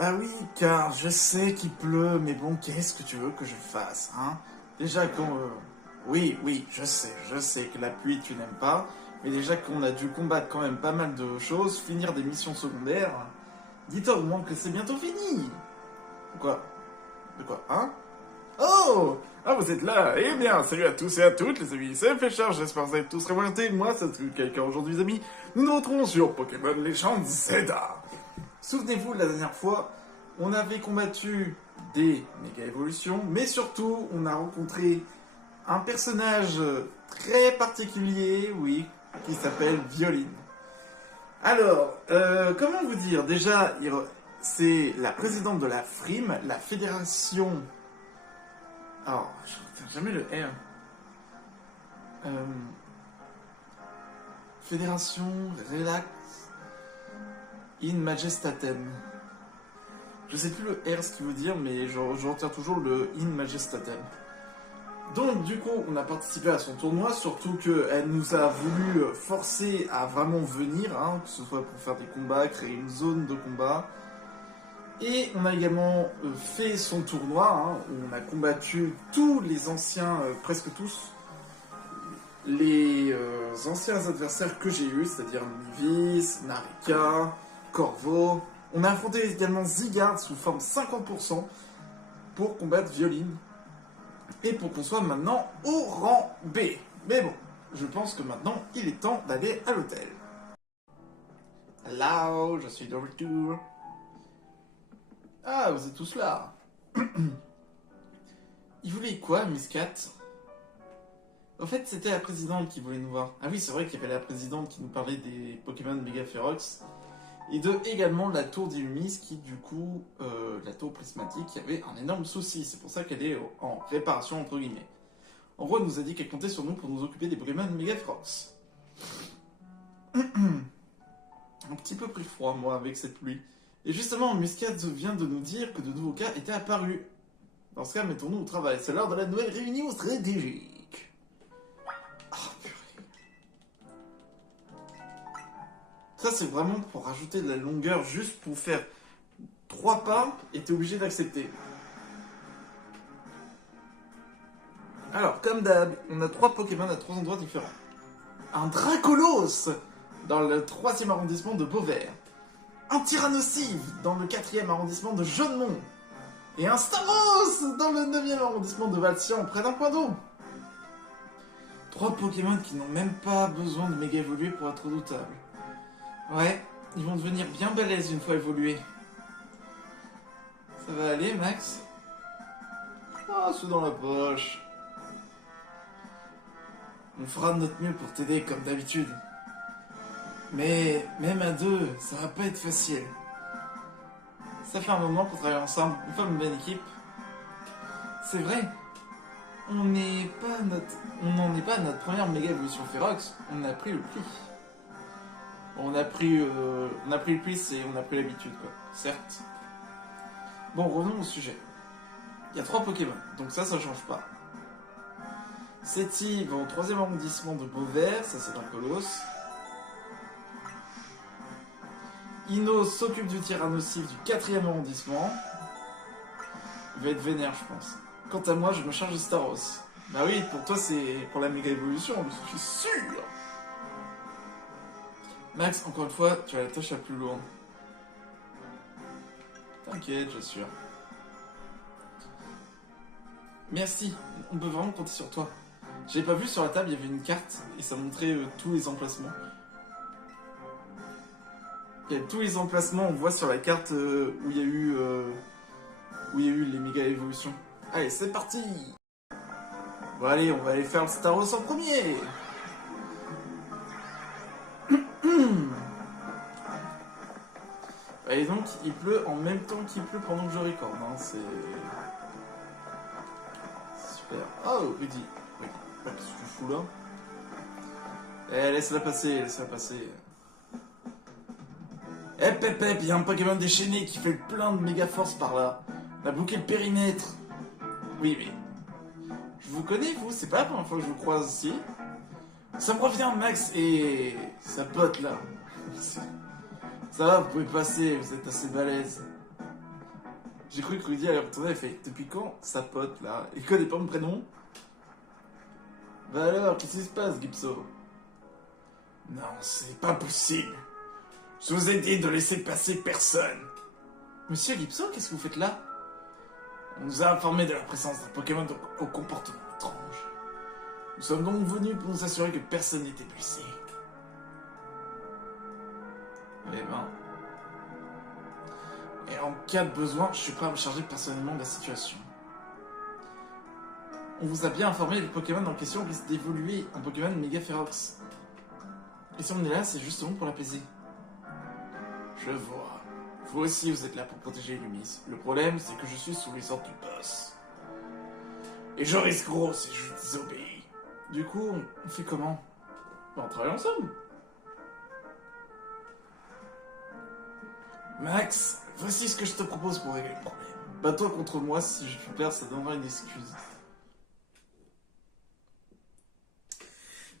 Bah oui, car je sais qu'il pleut, mais bon, qu'est-ce que tu veux que je fasse, hein? Déjà qu'on... Oui, je sais que la pluie tu n'aimes pas, mais déjà qu'on a dû combattre quand même pas mal de choses, finir des missions secondaires, dis-toi au moins que c'est bientôt fini! Quoi? De quoi, hein? Oh! Ah, vous êtes là! Eh bien, salut à tous et à toutes, les amis, c'est Fléchard, j'espère que vous êtes tous révoltés. Moi, c'est quelqu'un aujourd'hui, les amis. Nous nous retrouvons sur Pokémon Legends Zelda. Souvenez-vous, la dernière fois, on avait combattu des méga évolutions, mais surtout, on a rencontré un personnage très particulier, oui, qui s'appelle Violine. Alors, comment vous dire? Déjà, c'est la présidente de la FRIM, la Fédération... Alors, je retiens jamais le R. Fédération Relax in Majestatem. Je sais plus le R ce qu'il veut dire, mais je retiens toujours le in Majestatem. Donc, du coup, on a participé à son tournoi, surtout qu'elle nous a voulu forcer à vraiment venir, hein, que ce soit pour faire des combats, créer une zone de combat. Et on a également fait son tournoi, hein, où on a combattu tous les anciens, presque tous, les anciens adversaires que j'ai eus, c'est-à-dire Nivis, Narika, Corvo. On a affronté également Zygarde sous forme 50% pour combattre Violine. Et pour qu'on soit maintenant au rang B. Mais bon, je pense que maintenant, il est temps d'aller à l'hôtel. Hello, je suis de retour. Ah, vous êtes tous là. Il voulait quoi, Muscat? En fait, c'était la présidente qui voulait nous voir. Ah oui, c'est vrai qu'il y avait la présidente qui nous parlait des Pokémon Mega Ferox. Et de également la tour d'Illumis qui, du coup, la tour prismatique, qui avait un énorme souci. C'est pour ça qu'elle est en réparation, entre guillemets. En gros, elle nous a dit qu'elle comptait sur nous pour nous occuper des Pokémon Mega Ferox. Un petit peu pris froid, moi, avec cette pluie. Et justement, Muscat vient de nous dire que de nouveaux cas étaient apparus. Dans ce cas, mettons-nous au travail. C'est l'heure de la nouvelle réunion stratégique. Ah, purée. Ça, c'est vraiment pour rajouter de la longueur, juste pour faire 3 pas, et t'es obligé d'accepter. Alors, comme d'hab, on a 3 Pokémon à 3 endroits différents. Un Dracolos dans le 3e arrondissement de Beauvert. Un Tyrannosif dans le 4e arrondissement de Jaunemont. Et un Staros dans le 9e arrondissement de Valcian, près d'un point d'eau. 3 Pokémon qui n'ont même pas besoin de méga évoluer pour être redoutables. Ouais, ils vont devenir bien balèzes une fois évolués. Ça va aller, Max? Ah, c'est dans la poche. On fera de notre mieux pour t'aider comme d'habitude. Mais même à 2, ça va pas être facile. Ça fait un moment qu'on travaille ensemble, on forme une bonne équipe. C'est vrai, on n'en est pas à notre première méga évolution Ferox, on a pris le pli. On a pris le pli et on a pris l'habitude, quoi. Certes. Bon, revenons au sujet. Il y a 3 Pokémon, donc ça change pas. Seti va au 3e arrondissement de Beauvert, ça c'est un colosse. Ino s'occupe du Tyrannosif du 4e arrondissement. Il va être vénère, je pense. Quant à moi, je me charge de Staros. Bah oui, pour toi, c'est pour la méga évolution, je suis sûr. Max, encore une fois, tu as la tâche la plus lourde. T'inquiète, j'assure. Merci, on peut vraiment compter sur toi. J'ai pas vu sur la table, il y avait une carte et ça montrait tous les emplacements. Il y a tous les emplacements, on voit sur la carte où il y a eu les méga évolutions. Allez, c'est parti. Bon allez, on va aller faire le Staros en premier. Et donc, il pleut en même temps qu'il pleut pendant que je recorde, hein. C'est... super. Oh, Rudy. Oui, qu'est-ce que tu fous là? Eh, laisse-la passer, laisse-la passer. Eh, Pep, il y a un Pokémon déchaîné qui fait plein de méga force par là. On a bloqué le périmètre. Oui, mais... je vous connais, vous, c'est pas la première fois que je vous croise ici. Ça me revient, Max et sa pote là. Ça va, vous pouvez passer, vous êtes assez balèze. J'ai cru que Rudy allait retourner et fait depuis quand sa pote là? Il connaît pas mon prénom? Bah alors, qu'est-ce qui se passe, Gipso? Non, c'est pas possible. Je vous ai dit de laisser passer personne. Monsieur Gipso, qu'est-ce que vous faites là? On nous a informé de la présence d'un Pokémon au comportement étrange. Nous sommes donc venus pour nous assurer que personne n'était blessé. Eh ben... Et en cas de besoin, je suis prêt à me charger personnellement de la situation. On vous a bien informé que le Pokémon en question risque d'évoluer en Pokémon méga férox. Et si on est là, c'est justement pour l'apaiser. Je vois. Vous aussi, vous êtes là pour protéger Lumis. Le problème, c'est que je suis sous les ordres du boss. Et je risque gros si je désobéis. Du coup, on fait comment? On travaille ensemble. Max, voici ce que je te propose pour régler le problème. Bats-toi contre moi, si je perds, ça donnera une excuse.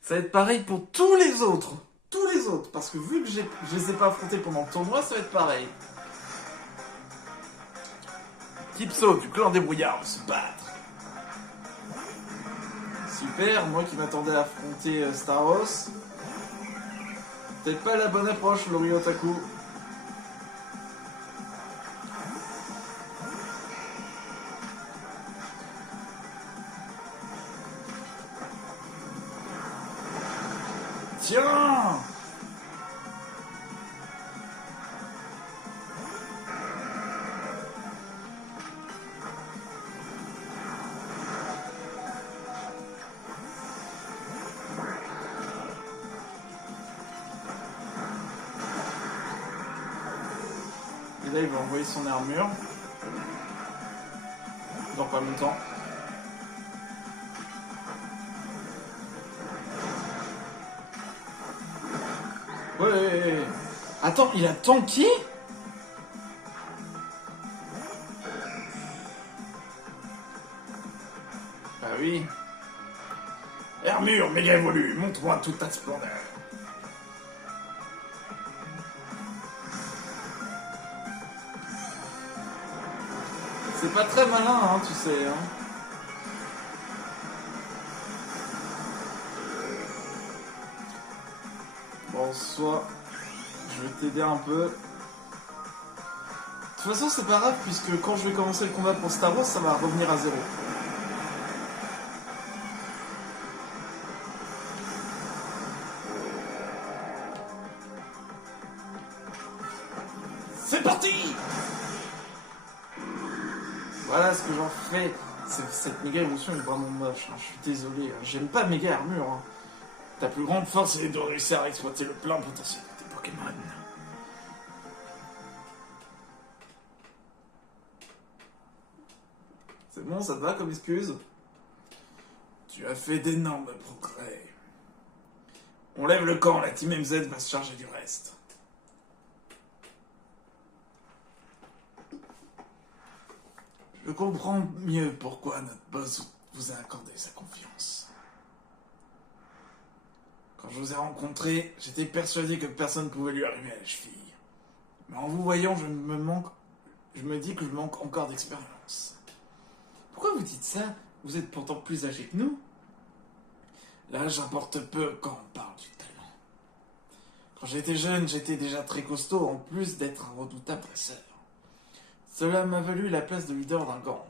Ça va être pareil pour tous les autres. Tous les autres. Parce que vu que je les ai pas affrontés pendant le tournoi, ça va être pareil. Kipso du clan des brouillards se battre. Super, moi qui m'attendais à affronter Staros. Peut-être pas la bonne approche, Lori Otaku. Tiens! Et là, il va envoyer son armure. Dans pas longtemps. Ouais. Attends, il a tanké? Bah oui. Armure méga évolue, montre-moi toute ta splendeur. C'est pas très malin, hein, tu sais. Hein. Bon, soit je vais t'aider un peu. De toute façon, c'est pas grave, puisque quand je vais commencer le combat pour Star Wars, ça va revenir à zéro. C'est parti! Voilà ce que j'en fais. Cette méga émotion est vraiment moche. Hein. Je suis désolé. Hein. J'aime pas méga armure. Hein. Ta plus grande force est de réussir à exploiter le plein potentiel de tes Pokémon. C'est bon, ça te va comme excuse? Tu as fait d'énormes progrès. On lève le camp, la Team MZ va se charger du reste. Je comprends mieux pourquoi notre boss vous a accordé sa confiance. Quand je vous ai rencontré, j'étais persuadé que personne ne pouvait lui arriver à la cheville. Mais en vous voyant, je me dis que je manque encore d'expérience. Pourquoi vous dites ça? Vous êtes pourtant plus âgé que nous. L'âge importe peu quand on parle du talent. Quand j'étais jeune, j'étais déjà très costaud, en plus d'être un redoutable dresseur. Cela m'a valu la place de leader d'un gang.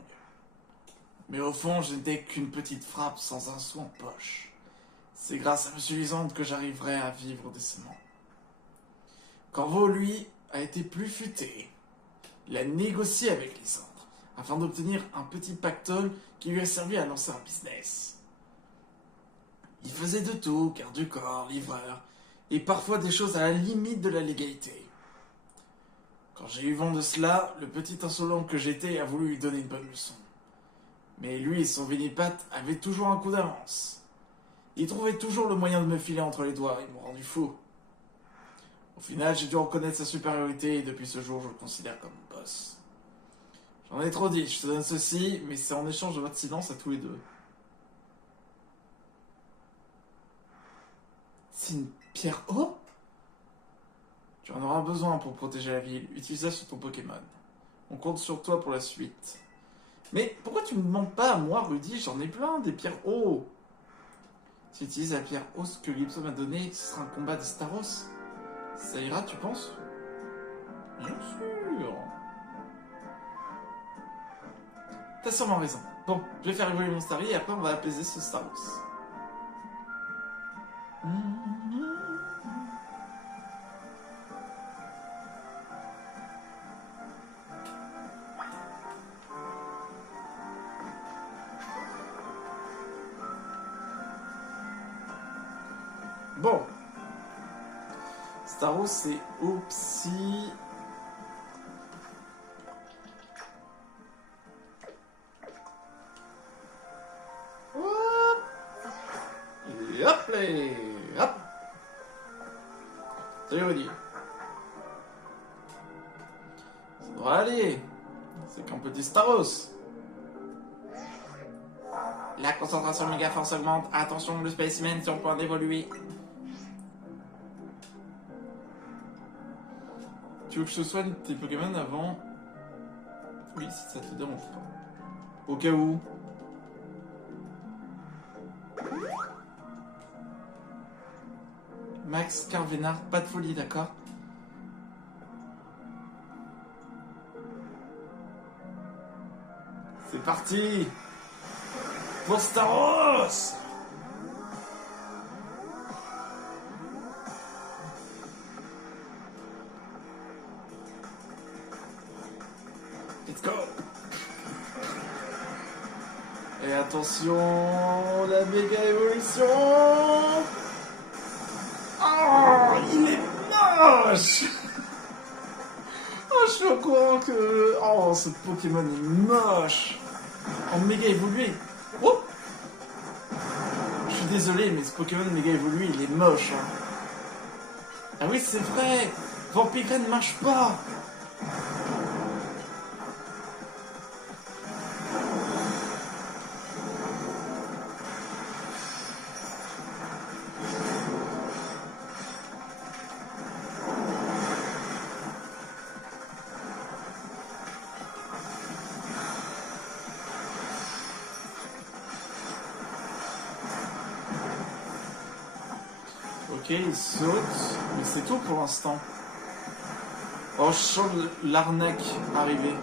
Mais au fond, je n'étais qu'une petite frappe sans un sou en poche. C'est grâce à M. Lisande que j'arriverai à vivre décemment. Corvo, lui, a été plus futé. Il a négocié avec Lisandre afin d'obtenir un petit pactole qui lui a servi à lancer un business. Il faisait de tout, garde du corps, livreur, et parfois des choses à la limite de la légalité. Quand j'ai eu vent de cela, le petit insolent que j'étais a voulu lui donner une bonne leçon. Mais lui et son vénipat avaient toujours un coup d'avance. Ils trouvaient toujours le moyen de me filer entre les doigts, ils m'ont rendu fou. Au final, j'ai dû reconnaître sa supériorité et depuis ce jour, je le considère comme mon boss. J'en ai trop dit, je te donne ceci, mais c'est en échange de votre silence à tous les deux. C'est une pierre O? Tu en auras besoin pour protéger la ville, utilise-la sur ton Pokémon. On compte sur toi pour la suite. Mais pourquoi tu me demandes pas à moi, Rudy? J'en ai plein, des pierres O. Si tu utilises la pierre O que Gibson m'a donnée, ce sera un combat de Staros. Ça ira, tu penses? Bien sûr. T'as sûrement raison. Bon, je vais faire évoluer mon Starry et après on va apaiser ce Staros. Bon. Staros c'est Oupsi. Et hop là. Hop. Salut Rudy. Ça devrait aller. C'est qu'un petit Staros. La concentration méga force augmente. Attention, le spécimen est sur le point d'évoluer. Tu veux que je soigne tes Pokémon avant? Oui, si ça te dérange pas. Au cas où. Max Carvénard, pas de folie, d'accord? C'est parti! Pour Staros! Let's go! Et attention, la méga évolution! Oh, il est moche! Oh, je suis au courant que... Oh, ce Pokémon est moche! En méga évolué! Oh! Je suis désolé, mais ce Pokémon méga évolué, il est moche. Hein. Ah oui, c'est vrai! Vampire ne marche pas! Ok, il saute, mais c'est tout pour l'instant. Oh, je sens l'arnaque arriver.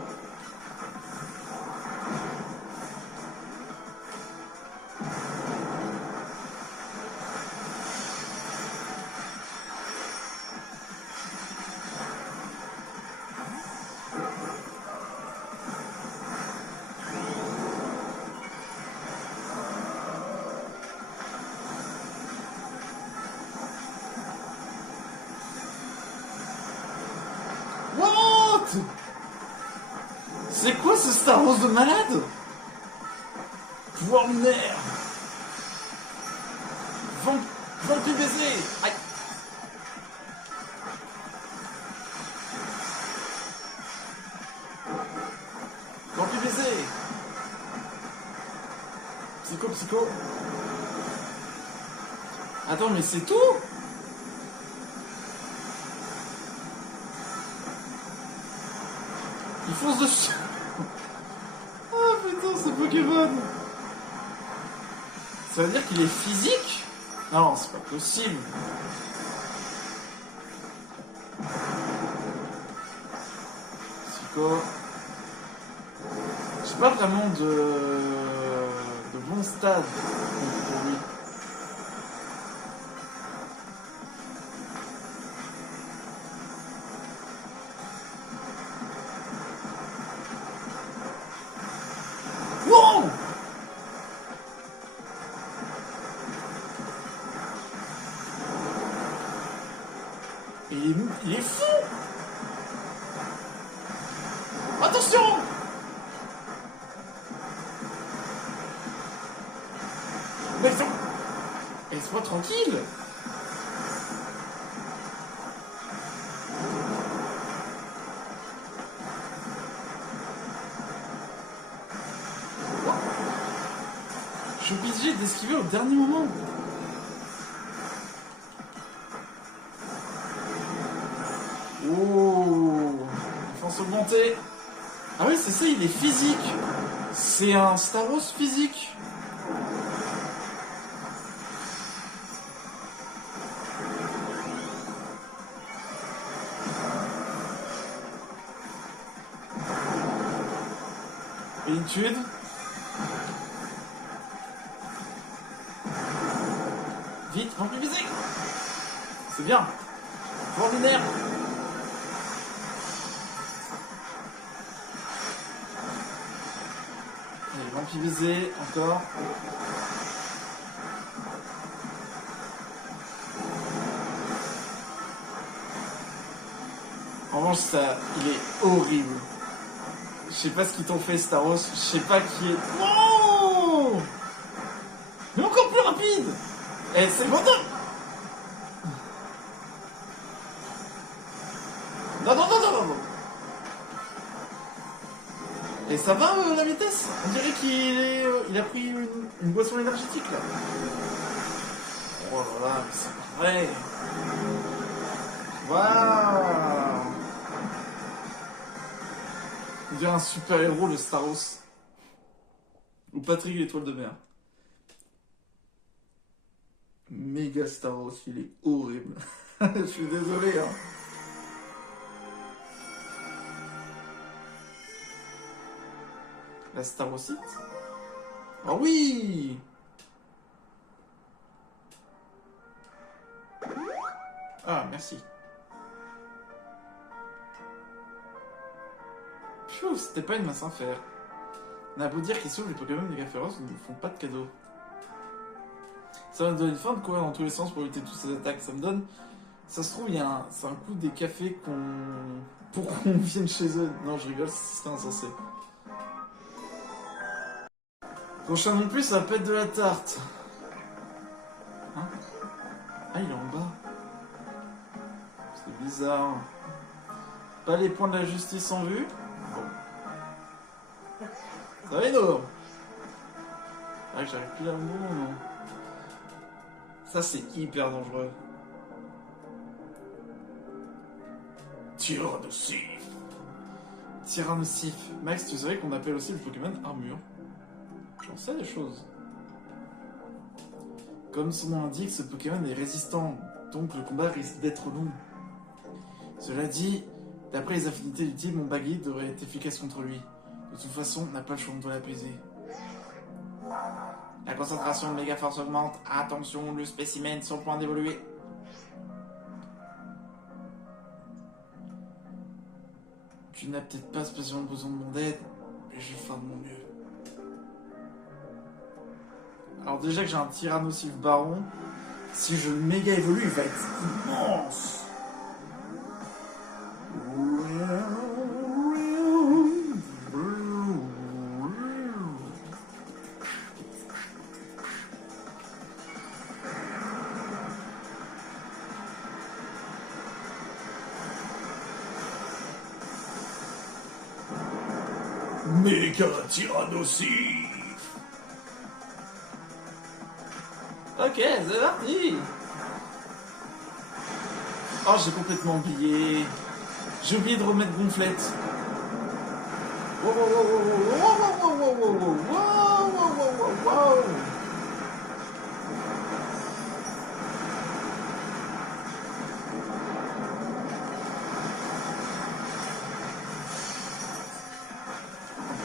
C'est quoi ce Staros de malade? Pouvoir lunaire. Vampire baiser. Aïe. Vampire baiser. Psycho. Attends, mais c'est tout? Il fonce dessus. Oh putain, ce Pokémon. Ça veut dire qu'il est physique? Non, c'est pas possible. Psycho. J'ai pas vraiment de bon stade pour lui. Wow! Il est fou! Attention! Mais laisse-moi tranquille! Je suis obligé d'esquiver au dernier moment. Oh, défense augmentée. Ah oui, c'est ça, il est physique. C'est un Staros physique. Plénitude. Vite, vampire visé. C'est bien. Ordinaire. Allez, vampire visé, encore. En revanche, ça, il est horrible. Je sais pas ce qu'ils t'ont fait, Staros. Je sais pas qui est. Wow! Mais encore plus rapide! Eh, c'est bon! Non, non, non, non, non, non! Et ça va la vitesse? On dirait il a pris une boisson énergétique là. Oh là là, mais c'est pas vrai! Waouh! On dirait un super héros, le Staros. Ou Patrick l'étoile de mer. Méga Staros, il est horrible. Je suis désolé, hein. La Starosite? Oh oui! Ah, merci. Pfiou, c'était pas une mince affaire. On a beau dire qu'ils sauvent les Pokémon des références, ils ne font pas de cadeaux. Ça me donne faim de courir dans tous les sens pour éviter toutes ces attaques. Ça me donne... Ça se trouve, c'est un coup des cafés pour qu'on vienne chez eux. Non, je rigole, c'est insensé. Prochain non plus, ça va pas être de la tarte. Hein? Ah, il est en bas. C'est bizarre. Pas les points de la justice en vue. Bon. Ça va, énorme. Ah, j'arrive plus à le mot, non. Ça, c'est hyper dangereux. Tyrannosif. Tyrannosif. Max, tu savais qu'on appelle aussi le Pokémon armure? J'en sais des choses. Comme son nom l'indique, ce Pokémon est résistant, donc le combat risque d'être long. Cela dit, d'après les affinités du type, mon Baggy devrait être efficace contre lui. De toute façon, on n'a pas le choix de l'apaiser. La concentration de méga force augmente. Attention, le spécimen sur le point d'évoluer. Tu n'as peut-être pas spécialement besoin de mon aide, mais je vais faire de mon mieux. Alors déjà que j'ai un Tyrannosif Baron, si je le méga évolue, il va être immense. Méga Tyrannosif. Ok, c'est parti. Oh, j'ai complètement oublié. J'ai oublié de remettre Gonflette. Wow, wow, wow, wow, wow, wow, wow, wow, wow, wow, wow, wow.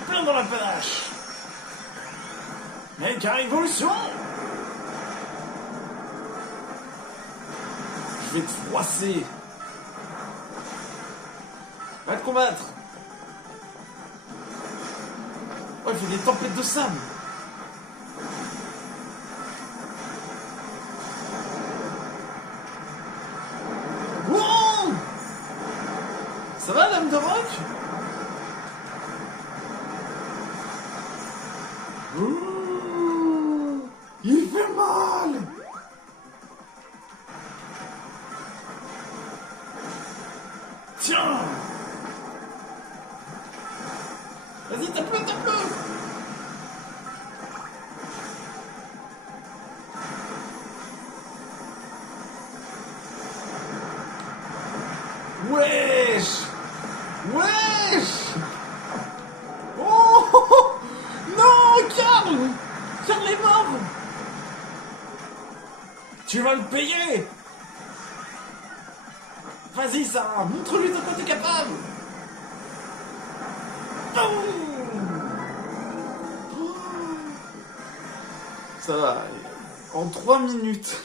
Plein dans la panache. Méga évolution. Je vais te froisser. Va te combattre. Oh, il faut des tempêtes de sable. Wow! Ça va, Dame de Rock? Ouh, il fait mal. Tiens. Vas-y, tape-le, tape-le. Wesh. Wesh. Tu vas le payer. Vas-y, Sarah, montre-lui de quoi t'es capable. Ça va, en 3 minutes,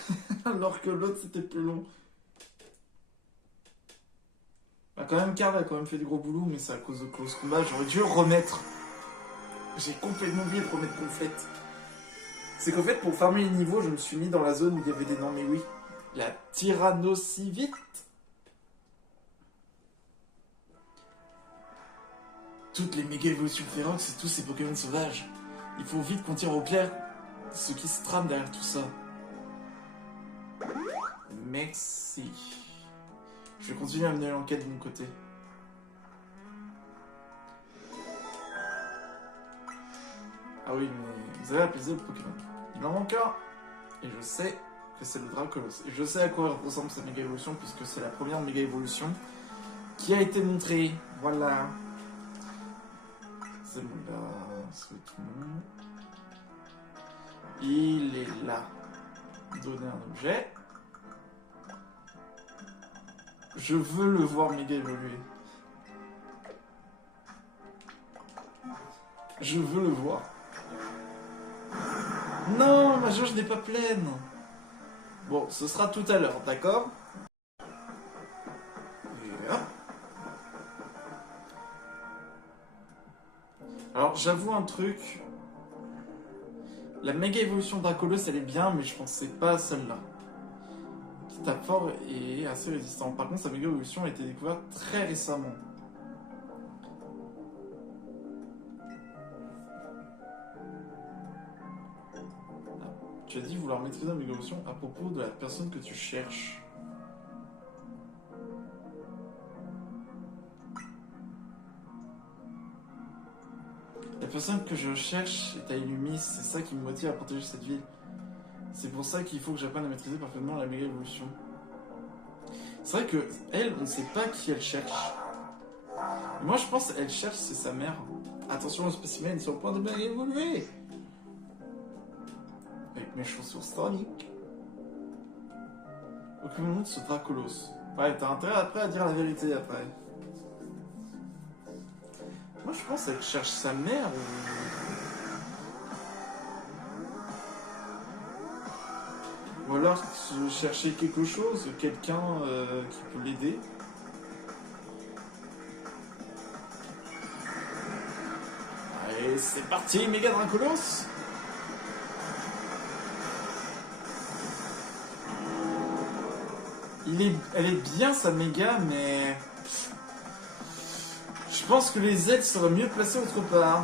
alors que l'autre c'était plus long. Bah quand même, Karl a quand même fait du gros boulot, mais c'est à cause de Close Combat, j'aurais dû remettre. J'ai complètement oublié de remettre Conflette. C'est qu'en fait, pour farmer les niveaux, je me suis mis dans la zone où il y avait des noms, mais oui. La Tyrannocyvite. Toutes les méga évolutions féroces et tous ces Pokémon sauvages. Il faut vite qu'on tire au clair ce qui se trame derrière tout ça. Merci. Je vais continuer à mener l'enquête de mon côté. Ah oui, mais vous avez apaisé le Pokémon. Il en manque un. Et je sais que c'est le Dracolos. Et je sais à quoi ressemble cette méga évolution puisque c'est la première méga évolution qui a été montrée. Voilà. C'est bon, là, c'est tout. Il est là. Donner un objet. Je veux le voir méga évoluer. Je veux le voir. Non, ma jauge n'est pas pleine. Bon, ce sera tout à l'heure, d'accord? Et hop. Alors, j'avoue un truc. La méga évolution Dracolos, elle est bien, mais je pensais pas à celle-là. Qui tape fort et est assez résistant. Par contre, sa méga évolution a été découverte très récemment. Tu as dit vouloir maîtriser la méga évolution à propos de la personne que tu cherches. La personne que je cherche est à Illumis, c'est ça qui me motive à protéger cette ville. C'est pour ça qu'il faut que j'apprenne à maîtriser parfaitement la méga évolution. C'est vrai que elle, on ne sait pas qui elle cherche. Moi je pense qu'elle cherche, c'est sa mère. Attention, le spécimen est sur le point de bien évoluer. Avec mes chaussures Sonic. Occupons-nous de ce Dracolos. Ouais, t'as intérêt après à dire la vérité après. Moi je pense qu'elle cherche sa mère ou alors chercher quelque chose, quelqu'un qui peut l'aider. Allez, c'est parti, méga Dracolos. Elle est bien sa méga, mais je pense que les aides seraient mieux placées autre part.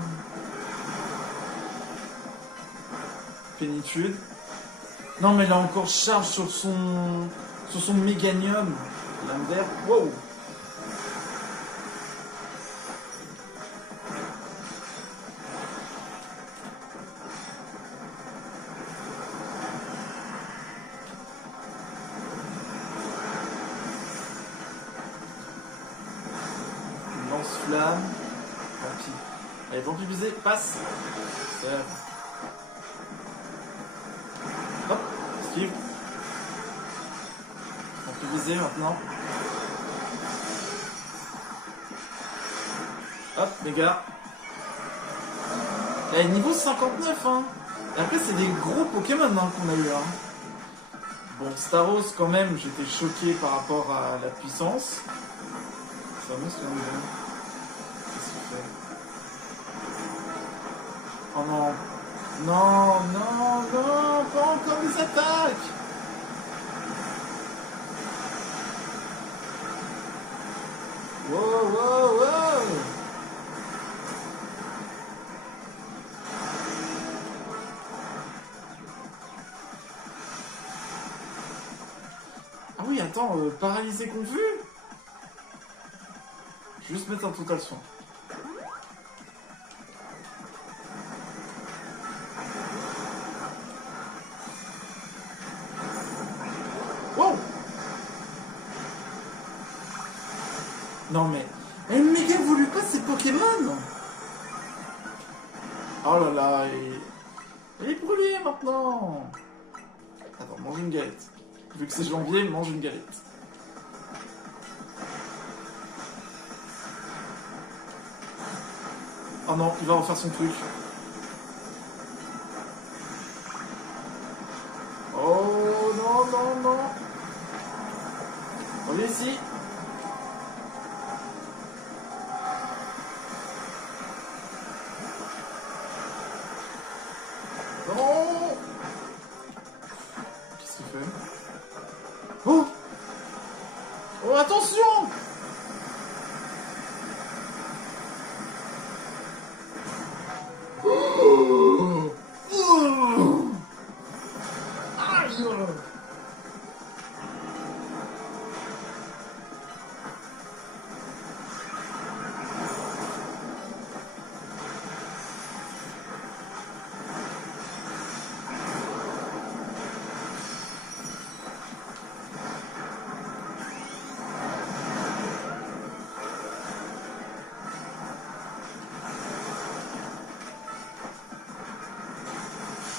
Plénitude. Non, mais elle a encore charge sur son méganium. Lame d'air. Wow. Lance-flamme. Vampi. Allez, vampirisé, passe. Hop, esquive. Vampirisé maintenant. Hop, méga. Elle est niveau 59, hein. Et après, c'est des gros Pokémon hein, qu'on a eu. Hein. Bon, Staros, quand même, j'étais choqué par rapport à la puissance. Ça me souvient. Qu'est-ce qu'il fait? Oh non. Non, non, non, pas encore des attaques. Wow, wow, wow. Ah oui, attends, paralysé confus. Je vais juste mettre un total soin. Wow. Non mais... Elle méga évolue pas ces Pokémon. Oh là là, elle est brûlée maintenant. Attends, mange une galette. Vu que c'est janvier, mange une galette. Oh non, il va refaire son truc. Oh non, non, non. Reviens ici. Non. Qu'est-ce qu'il fait? Oh. Oh, attention. Oh. Oh. Aïe.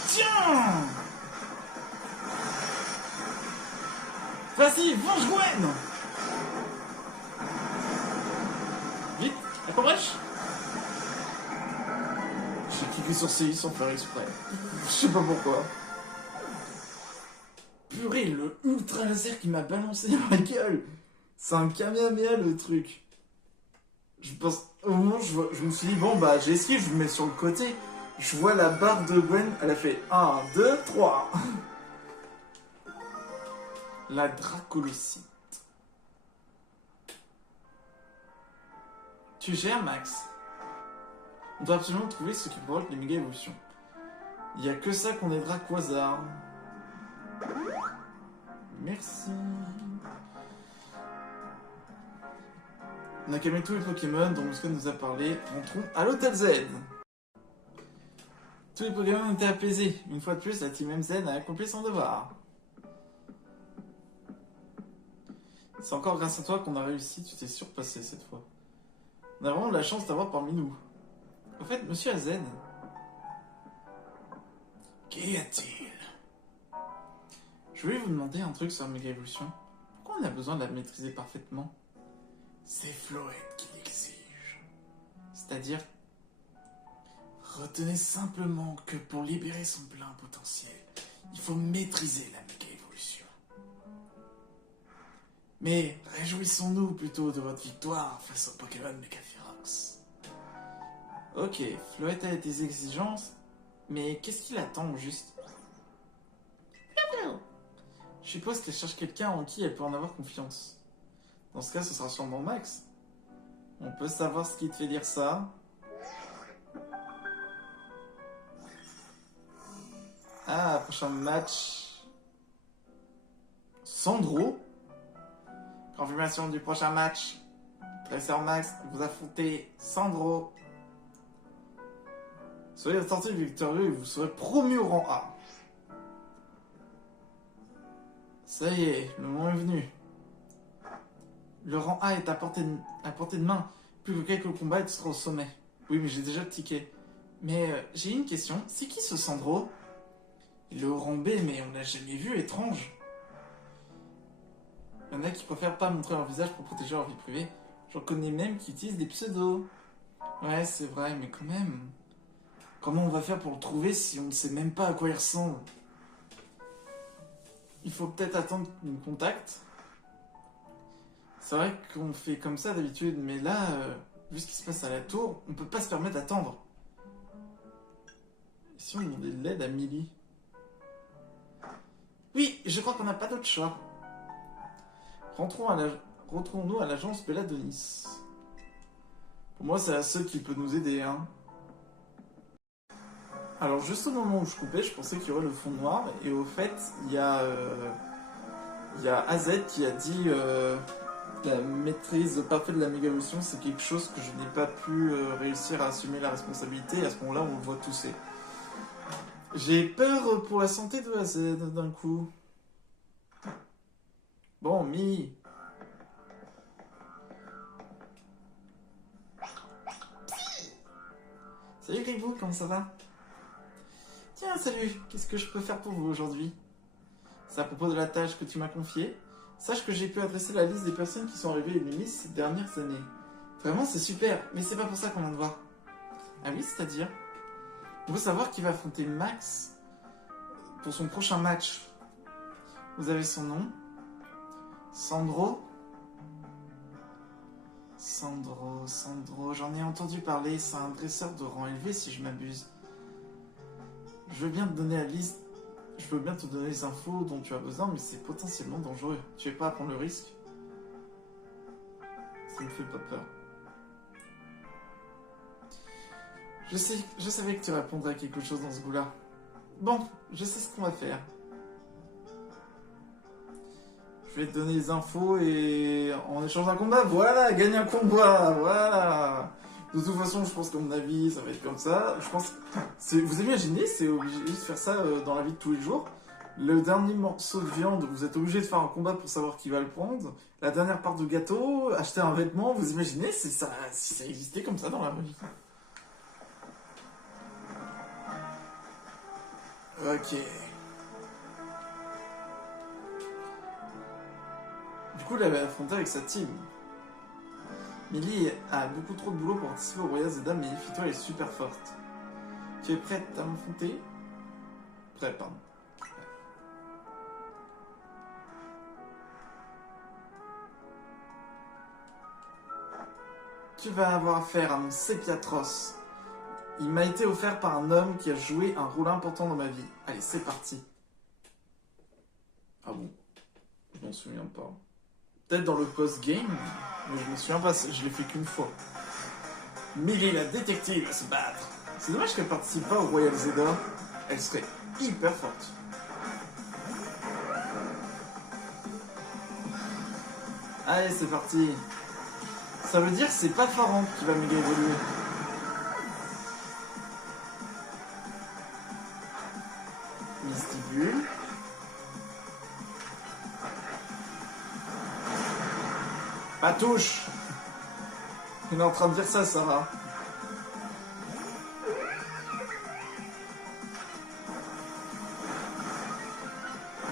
Tiens. Vas-y, venge Gwen. Vite, accroche. J'ai cliqué sur CI sans faire exprès. Je sais pas pourquoi. Purée, le ultra laser qui m'a balancé dans la gueule. C'est un Kamehameha le truc. Je pense, au moment où je me suis dit, bon bah j'esquive, je me mets sur le côté. Je vois la barre de Gwen, elle a fait 1, 2, 3. La Dracolocyte. Tu gères, Max. On doit absolument trouver ce qui provoque les méga évolutions. Il n'y a que ça qu'on aidera qu'au hasard. Merci. On a calmé tous les Pokémon dont Muscon nous a parlé. Rentrons à l'Hôtel Z. Tous les Pokémon ont été apaisés. Une fois de plus, la Team MZ a accompli son devoir. C'est encore grâce à toi qu'on a réussi, tu t'es surpassé cette fois. On a vraiment de la chance d'avoir parmi nous. En fait, Monsieur AZ, qu'y a-t-il? Je voulais vous demander un truc sur la méga évolution. Pourquoi on a besoin de la maîtriser parfaitement? C'est Floette qui l'exige. C'est-à-dire, retenez simplement que pour libérer son plein potentiel, il faut maîtriser la méga évolution. Mais réjouissons-nous plutôt de votre victoire face au Pokémon Megaphyrox. Ok, Floette a des exigences, mais qu'est-ce qu'il attend au juste? Je suppose qu'elle cherche quelqu'un en qui elle peut en avoir confiance. Dans ce cas, ce sera sûrement Max. On peut savoir ce qui te fait dire ça? Ah, prochain match. Sandro. Confirmation du prochain match. Dresseur Max, vous affrontez Sandro. Soyez attentifs victorieux et vous serez promu au rang A. Ça y est, le moment est venu. Le rang A est à portée de main. Plus que quelques combats et tu seras au sommet. Oui, mais j'ai déjà le ticket. Mais j'ai une question. C'est qui ce Sandro? Il est au rang B, mais on l'a jamais vu, étrange. Il y en a qui préfèrent pas montrer leur visage pour protéger leur vie privée. J'en connais même qui utilisent des pseudos. Ouais, c'est vrai, mais quand même. Comment on va faire pour le trouver si on ne sait même pas à quoi il ressemble? Il faut peut-être attendre qu'il nous contacte. C'est vrai qu'on fait comme ça d'habitude, mais là, vu ce qui se passe à la tour, on peut pas se permettre d'attendre. Et si on demandait de l'aide à Millie? Oui, je crois qu'on n'a pas d'autre choix. Retrouvons-nous à l'agence Belladonis. Pour moi, c'est la seule qui peut nous aider, hein. Alors, juste au moment où je coupais, je pensais qu'il y aurait le fond noir, et au fait, il y a AZ qui a dit la maîtrise parfaite de la méga évolution, c'est quelque chose que je n'ai pas pu réussir à assumer la responsabilité, et à ce moment-là, on le voit tousser. J'ai peur pour la santé de AZ d'un coup. Bon, Mi. Salut Gribou, comment ça va? Tiens, salut, qu'est-ce que je peux faire pour vous aujourd'hui? C'est à propos de la tâche que tu m'as confiée. Sache que j'ai pu adresser la liste des personnes qui sont arrivées ennemies ces dernières années. Vraiment, c'est super, mais c'est pas pour ça qu'on vient de voir. Ah oui, c'est-à-dire? On veut savoir qui va affronter Max pour son prochain match. Vous avez son nom? Sandro? Sandro, j'en ai entendu parler, c'est un dresseur de rang élevé si je m'abuse. Je veux bien te donner la liste, je veux bien te donner les infos dont tu as besoin, mais c'est potentiellement dangereux. Tu veux pas prendre le risque? Ça me fait pas peur. Je savais que tu répondrais à quelque chose dans ce goût-là. Bon, je sais ce qu'on va faire. Je vais te donner les infos et en échange d'un combat, voilà, gagner un combat, voilà. De toute façon, je pense qu'à mon avis, ça va être comme ça. Je pense, vous imaginez, c'est obligé de faire ça dans la vie de tous les jours. Le dernier morceau de viande, vous êtes obligé de faire un combat pour savoir qui va le prendre. La dernière part de gâteau, acheter un vêtement, vous imaginez, c'est ça, si ça existait comme ça dans la vraie vie. Ok. Du coup, elle avait affronté avec sa team. Millie a beaucoup trop de boulot pour participer au Royal Zeda, mais Fito est super forte. Tu es prête à m'affronter? Prêt, pardon. Tu vas avoir affaire à mon Sepiatros. Il m'a été offert par un homme qui a joué un rôle important dans ma vie. Allez, c'est parti. Ah bon? Je m'en souviens pas. Peut-être dans le post-game, mais je me souviens pas, je l'ai fait qu'une fois. Millie la détective à se battre. C'est dommage qu'elle participe pas au Royal Zeda. Elle serait hyper forte. Allez, c'est parti. Ça veut dire que c'est pas Farhan qui va méga évoluer. Mystibule. Pas touche. Il est en train de dire ça, Sarah.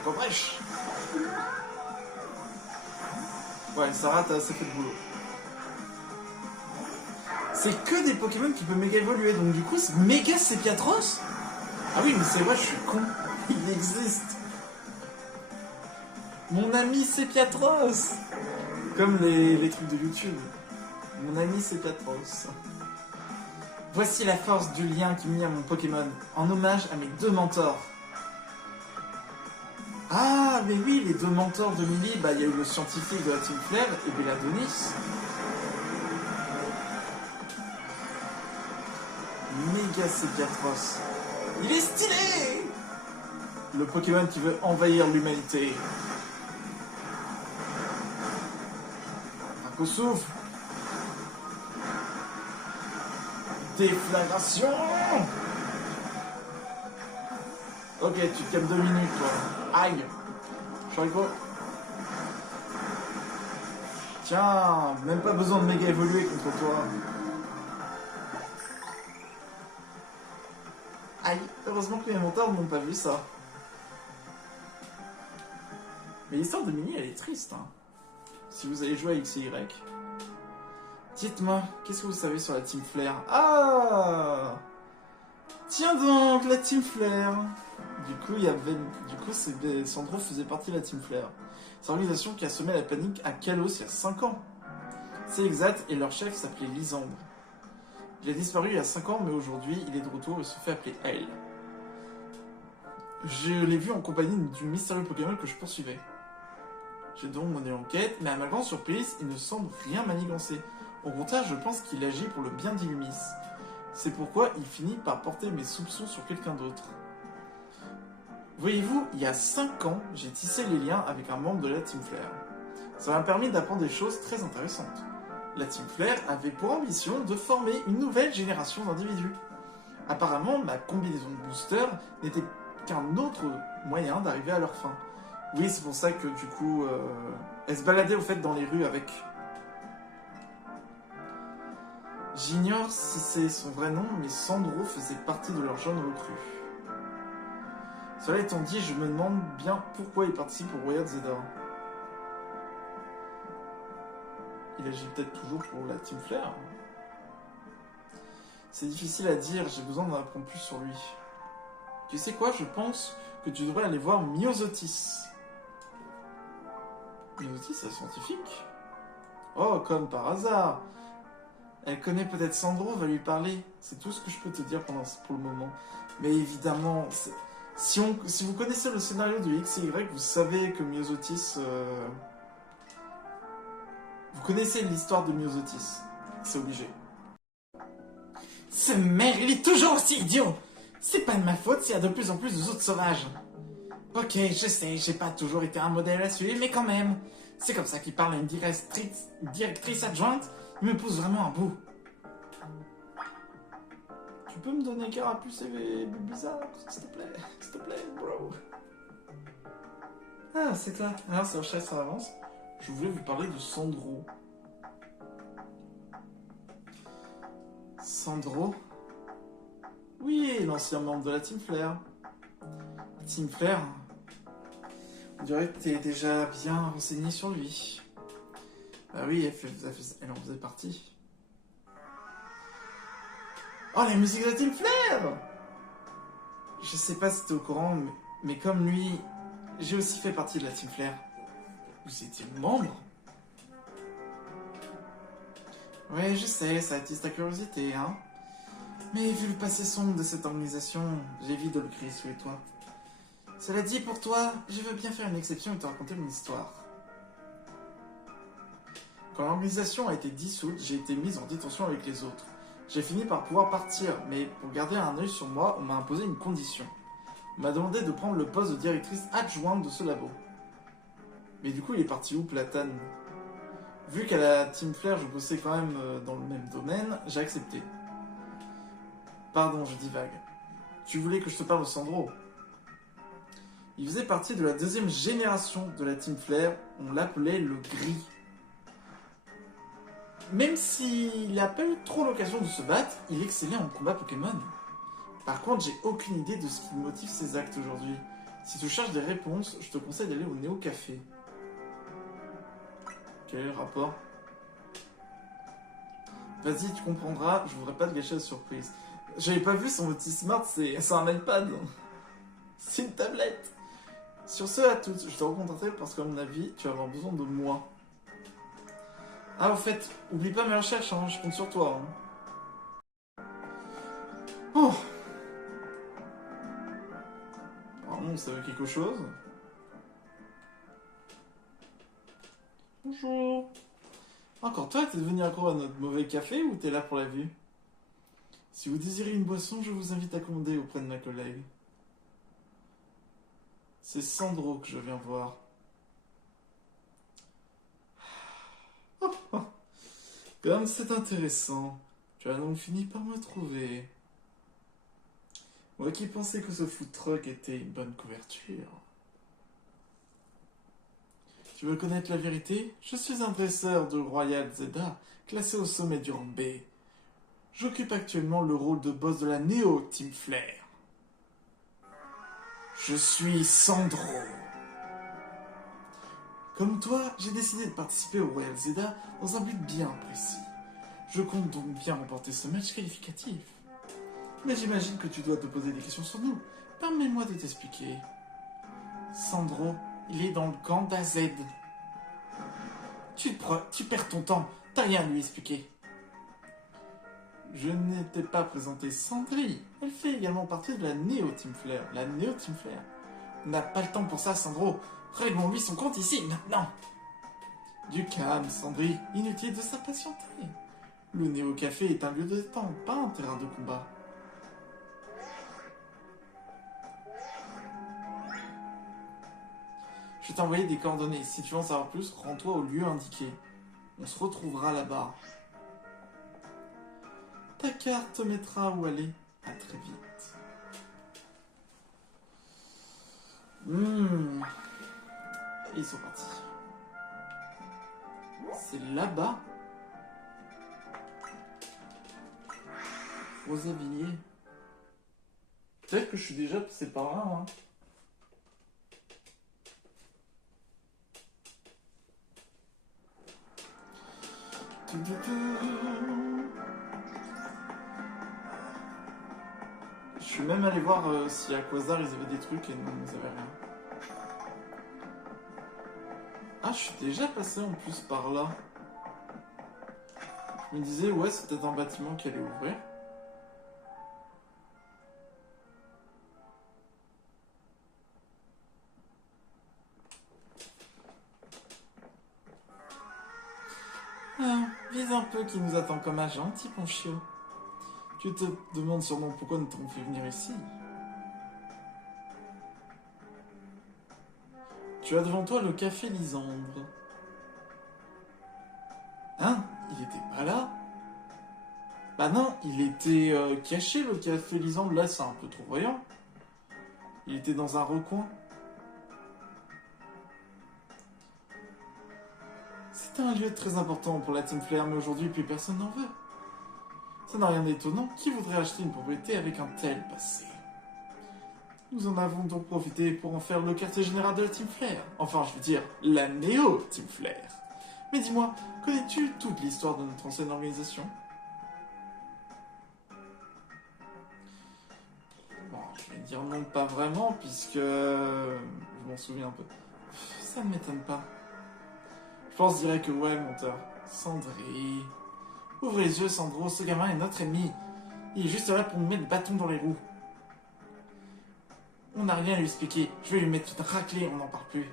Brèche. Ouais, Sarah, t'as assez fait de boulot. C'est que des Pokémon qui peuvent méga évoluer, donc du coup, c'est méga Sepiatros. Ah oui, mais c'est vrai, je suis con. Il existe. Mon ami Sepiatros. Comme les trucs de YouTube. Mon ami Sepiatros. Voici la force du lien qui m'unit à mon Pokémon, en hommage à mes deux mentors. Ah, mais oui, les deux mentors de Millie, bah il y a eu le scientifique de la Team Flare et Belladonis. Méga Sepiatros. Il est stylé! Le Pokémon qui veut envahir l'humanité. Un coup souffle. Déflagration! Ok, tu te calmes 2 minutes, toi. Aïe! Charico. Tiens, même pas besoin de méga évoluer contre toi. Aïe, heureusement que mes mentors n'ont pas vu ça. Mais l'histoire de Mini, elle est triste. Hein. Si vous allez jouer à X et Y. Dites-moi, qu'est-ce que vous savez sur la Team Flare? Ah! Tiens donc, la Team Flare. Du coup, Sandro faisait partie de la Team Flare. C'est l'organisation qui a semé la panique à Kalos il y a 5 ans. C'est exact, et leur chef s'appelait Lysandre. Il a disparu il y a 5 ans, mais aujourd'hui, il est de retour et se fait appeler Aile. Je l'ai vu en compagnie du mystérieux Pokémon que je poursuivais. J'ai donc mené l'enquête, mais à ma grande surprise, il ne semble rien manigancer. Au contraire, je pense qu'il agit pour le bien d'Illumis. C'est pourquoi il finit par porter mes soupçons sur quelqu'un d'autre. Voyez-vous, il y a 5 ans, j'ai tissé les liens avec un membre de la Team Flare. Ça m'a permis d'apprendre des choses très intéressantes. La Team Flare avait pour ambition de former une nouvelle génération d'individus. Apparemment, ma combinaison de booster n'était qu'un autre moyen d'arriver à leur fin. Oui, c'est pour ça que du coup, elle se baladait au fait dans les rues avec. J'ignore si c'est son vrai nom, mais Sandro faisait partie de leur jeune recrue. Cela étant dit, je me demande bien pourquoi il participe au Royal Zeta. Il agit peut-être toujours pour la Team Flare. C'est difficile à dire, j'ai besoin d'en apprendre plus sur lui. Tu sais quoi, je pense que tu devrais aller voir Myosotis. Myosotis, c'est scientifique. Oh, comme par hasard. Elle connaît peut-être Sandro, va lui parler. C'est tout ce que je peux te dire pour le moment. Mais évidemment, si vous connaissez le scénario de X et Y, vous savez que Myosotis... Vous connaissez l'histoire de Myosotis. C'est obligé. Ce maire, il est toujours aussi idiot. C'est pas de ma faute s'il y a de plus en plus de autres sauvages. Ok, je sais, j'ai pas toujours été un modèle à suivre, mais quand même. C'est comme ça qu'il parle à une directrice adjointe. Il me pousse vraiment à bout. Tu peux me donner Carapuce et Bulbizarre, s'il te plaît? S'il te plaît, bro. Ah, c'est toi. Alors, c'est Rochelle, ça avance. Je voulais vous parler de Sandro. Sandro? Oui, l'ancien membre de la Team Flare. Team Flare? On dirait que t'es déjà bien renseigné sur lui. Bah oui, elle en faisait partie. Oh, la musique de la Team Flare! Je sais pas si t'es au courant, mais comme lui, j'ai aussi fait partie de la Team Flare. Vous étiez membre? Ouais, je sais, ça attise ta curiosité, hein. Mais vu le passé sombre de cette organisation, j'évite de le crier sous les toits. Cela dit, pour toi, je veux bien faire une exception et te raconter mon histoire. Quand l'organisation a été dissoute, j'ai été mise en détention avec les autres. J'ai fini par pouvoir partir, mais pour garder un œil sur moi, on m'a imposé une condition. On m'a demandé de prendre le poste de directrice adjointe de ce labo. Mais du coup, il est parti où, Platane? Vu qu'à la Team Flare, je bossais quand même dans le même domaine, j'ai accepté. Pardon, je divague. Tu voulais que je te parle de Sandro? Il faisait partie de la deuxième génération de la Team Flare, on l'appelait le Gris. Même s'il n'a pas eu trop l'occasion de se battre, il excellait en combat Pokémon. Par contre, j'ai aucune idée de ce qui motive ses actes aujourd'hui. Si tu cherches des réponses, je te conseille d'aller au Néo Café. Quel est le rapport? Vas-y, tu comprendras, je voudrais pas te gâcher la surprise. J'avais pas vu son petit smart, c'est un iPad. C'est une tablette. Sur ce, à toutes, je te recontacterai parce qu'à mon avis, tu vas avoir besoin de moi. Ah, au fait, oublie pas mes recherches, hein, je compte sur toi. Hein. Oh. Pardon, ça veut quelque chose? Bonjour. Encore toi, t'es devenu accro à notre mauvais café ou t'es là pour la vue? Si vous désirez une boisson, je vous invite à commander auprès de ma collègue. C'est Sandro que je viens voir. Oh, oh. Comme c'est intéressant. Tu as donc fini par me trouver. Moi qui pensais que ce food truck était une bonne couverture. Tu veux connaître la vérité? Je suis un dresseur de Royal Zeta, classé au sommet du rang B. J'occupe actuellement le rôle de boss de la Neo Team Flare. Je suis Sandro. Comme toi, j'ai décidé de participer au Royal Zeta dans un but bien précis. Je compte donc bien remporter ce match qualificatif. Mais j'imagine que tu dois te poser des questions sur nous. Permets-moi de t'expliquer. Sandro, il est dans le camp d'AZ. Tu perds ton temps, t'as rien à lui expliquer. Je n'étais pas présenté Sandri. Elle fait également partie de la Neo Team Flare. La Neo Team Flare. On n'a pas le temps pour ça, Sandro. Réglons-lui son compte ici, maintenant. Du calme, Sandri. Inutile de s'impatienter. Le Néo Café est un lieu de détente, pas un terrain de combat. Je vais t'envoyer des coordonnées. Si tu veux en savoir plus, rends-toi au lieu indiqué. On se retrouvera là-bas. Ta carte te mettra où aller. À très vite. Et ils sont partis. C'est là-bas. Rosavilliers. Peut-être que je suis déjà passé par là. Hein. Je suis même allé voir si à Quasar ils avaient des trucs et non, ils avaient rien. Ah, je suis déjà passé en plus par là. Je me disais, ouais, c'est peut-être un bâtiment qui allait ouvrir. Ah, vise un peu qui nous attend comme un gentil ponchio. Tu te demandes sûrement pourquoi nous t'avons fait venir ici. Tu as devant toi le café Lisandre. Hein? Il était pas là? Bah non, il était caché le café Lisandre, là c'est un peu trop voyant. Il était dans un recoin. C'était un lieu très important pour la Team Flair, mais aujourd'hui plus personne n'en veut. Ça n'a rien d'étonnant, qui voudrait acheter une propriété avec un tel passé? Nous en avons donc profité pour en faire le quartier général de la Team Flair. Enfin, je veux dire, la Néo Team Flair. Mais dis-moi, connais-tu toute l'histoire de notre ancienne organisation? Bon, je vais dire non, pas vraiment, puisque je m'en souviens un peu. Ça ne m'étonne pas. Je pense, je dirais que ouais, menteur. Sandry. Ouvre les yeux, Sandro, ce gamin est notre ennemi. Il est juste là pour nous mettre le bâton dans les roues. On n'a rien à lui expliquer. Je vais lui mettre une raclée, on n'en parle plus.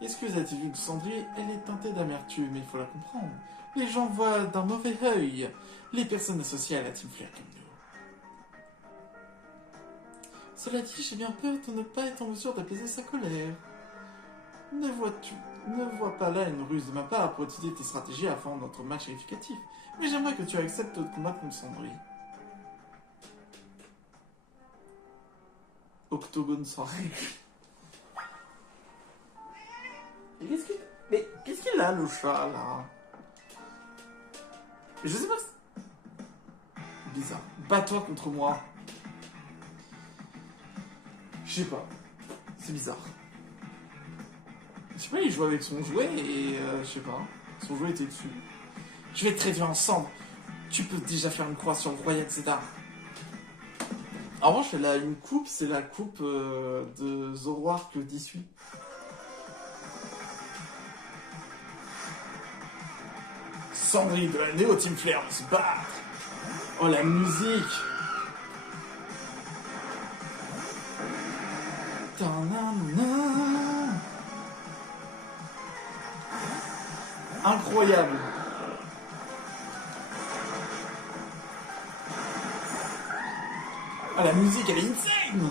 Est-ce que vous avez vu que Sandry, elle est teintée d'amertume, mais il faut la comprendre. Les gens voient d'un mauvais œil les personnes associées à la Team Flair comme nous. Cela dit, j'ai bien peur de ne pas être en mesure d'apaiser sa colère. Ne vois pas là une ruse de ma part pour étudier tes stratégies avant notre match qualificatif. Mais j'aimerais que tu acceptes de combattre contre Sandry. Octogone sans règle. Mais qu'est-ce qu'il a, le chat, là? Je sais pas. Bizarre. Bats-toi contre moi. Je sais pas. C'est bizarre. Je sais pas, il joue avec son jouet et je sais pas. Son jouet était dessus. Je vais te réduire en cendres. Tu peux déjà faire une croix sur le royaume Zedar. En revanche, elle a une coupe, c'est la coupe de Zoroark d'issue. Sandry de la Néo Team Flair va se battre. Oh, la musique. Incroyable. Ah, la musique, elle est insane.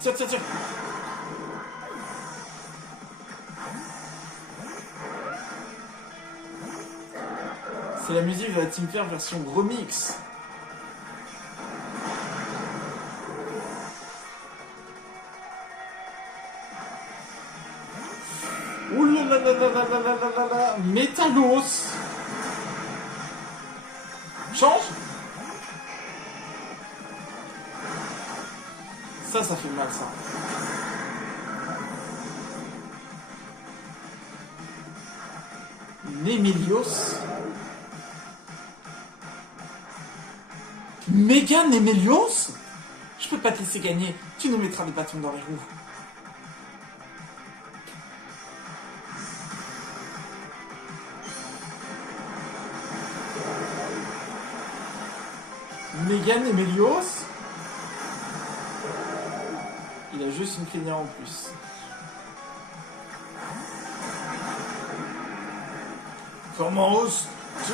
Tiens, tiens, tiens. C'est la musique de la Team Flair version remix. Ouh là là là là là là là là là. Métallos. Change. Ça fait mal, ça. Nemelios. Méga Nemelios? Je peux pas te laisser gagner. Tu nous mettras des bâtons dans les roues. Méga Nemelios? Il a juste une crinière en plus. Comment oses-tu?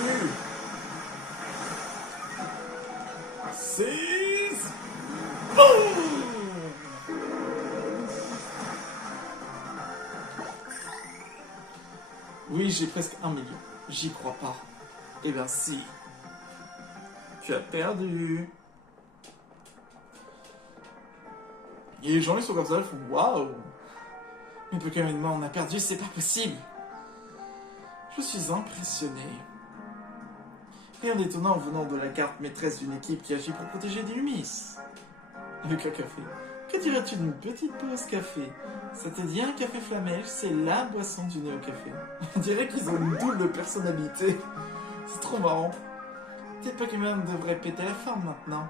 6. Oui, j'ai presque 1 million. J'y crois pas. Eh bien si. Tu as perdu. Et les gens ils sont comme ça, ils font waouh. Mais Pokémon, on a perdu, c'est pas possible. Je suis impressionné. Rien d'étonnant venant de la garde maîtresse d'une équipe qui agit pour protéger des Loomis. Avec un café. Que dirais-tu d'une petite pause café? Ça te dit un café flamèche, c'est la boisson du néo-café. On dirait qu'ils ont une double personnalité. C'est trop marrant. Tes Pokémon devraient péter la forme maintenant.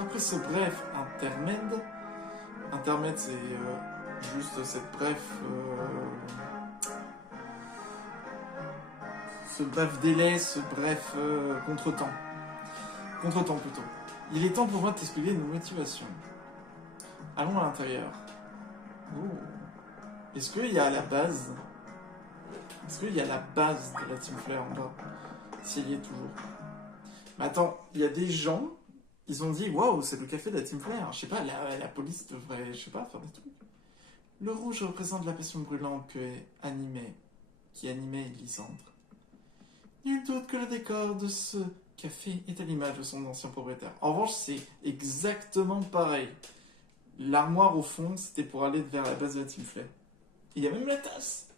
Après ce bref intermède c'est juste cette ce bref délai, ce bref contretemps. Contretemps plutôt. Il est temps pour moi de t'expliquer nos motivations. Allons à l'intérieur. Oh. Est-ce qu'il y a la base? Est-ce qu'il y a la base de la Team Flare en bas? S'il y est toujours. Mais attends, il y a des gens, ils ont dit waouh, c'est le café de la Team Flare. Je sais pas, la police devrait, je sais pas, faire des trucs. Le rouge représente la passion brûlante qui animait Lysandre. Nul doute que le décor de ce café est à l'image de son ancien propriétaire. En revanche, c'est exactement pareil. L'armoire au fond, c'était pour aller vers la base de la Team Flare. Il y a même la tasse.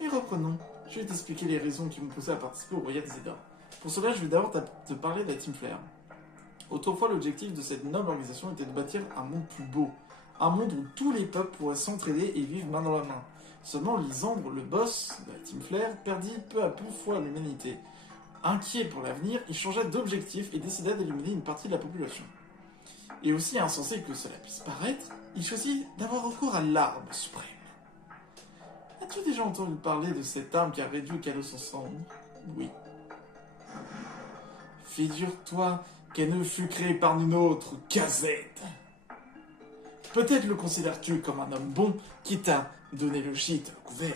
Et reprenons. Je vais t'expliquer les raisons qui m'ont poussé à participer au Royal Zeta. Pour cela, je vais d'abord te parler de la Team Flare. Autrefois, l'objectif de cette noble organisation était de bâtir un monde plus beau. Un monde où tous les peuples pourraient s'entraider et vivre main dans la main. Seulement, Lysandre, le boss de la Team Flare, perdit peu à peu foi à l'humanité. Inquiet pour l'avenir, il changea d'objectif et décida d'éliminer une partie de la population. Et aussi insensé que cela puisse paraître, il choisit d'avoir recours à l'arme suprême. As-tu déjà entendu parler de cette arme qui a réduit Kalos en cendres? Oui. Figure-toi qu'elle ne fut créée par nul autre qu'AZ. Peut-être le considères-tu comme un homme bon qui t'a donné le gîte au couvert.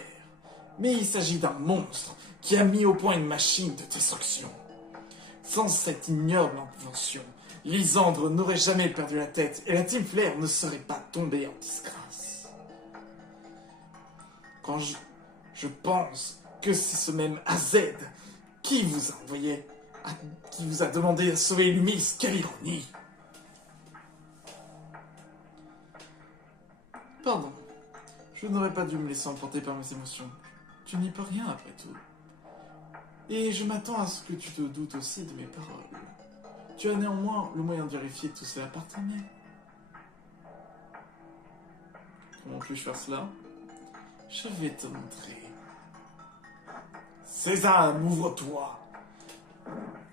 Mais il s'agit d'un monstre qui a mis au point une machine de destruction. Sans cette ignoble invention, Lysandre n'aurait jamais perdu la tête et la Team Flare ne serait pas tombée en disgrâce. Quand je pense que c'est ce même AZ qui vous a envoyé, qui vous a demandé à sauver Loomis, quelle ironie! Pardon, je n'aurais pas dû me laisser emporter par mes émotions. Tu n'y peux rien après tout. Et je m'attends à ce que tu te doutes aussi de mes paroles. Tu as néanmoins le moyen de vérifier que tout cela par toi-même. Comment puis-je faire cela? Je vais te montrer. César, ouvre-toi!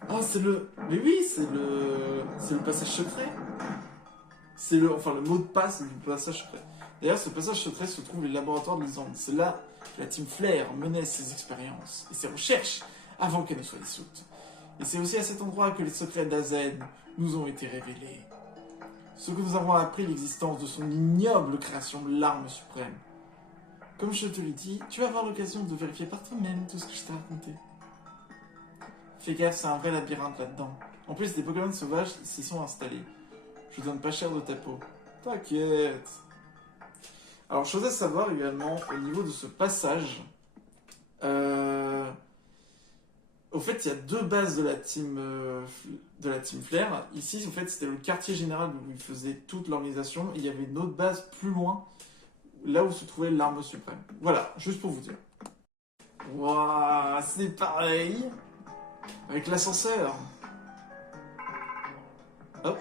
Ah, c'est le... Mais oui, c'est le passage secret. C'est le mot de passe du passage secret. D'ailleurs, ce passage secret se trouve dans les laboratoires de Lysandre. C'est là que la Team Flare menait ses expériences et ses recherches avant qu'elle ne soit dissoute. Et c'est aussi à cet endroit que les secrets d'AZ nous ont été révélés. Ce que nous avons appris l'existence de son ignoble création, l'arme suprême. Comme je te l'ai dit, tu vas avoir l'occasion de vérifier par toi-même tout ce que je t'ai raconté. Fais gaffe, c'est un vrai labyrinthe là-dedans. En plus, des Pokémon sauvages s'y sont installés. Je donne pas cher de ta peau. T'inquiète. Alors, chose à savoir également, au niveau de ce passage, au fait, il y a deux bases de la Team Flare. Ici, en fait, c'était le quartier général où ils faisaient toute l'organisation. Et il y avait une autre base plus loin, là où se trouvait l'arme suprême. Voilà, juste pour vous dire. Waouh, c'est pareil avec l'ascenseur. Hop.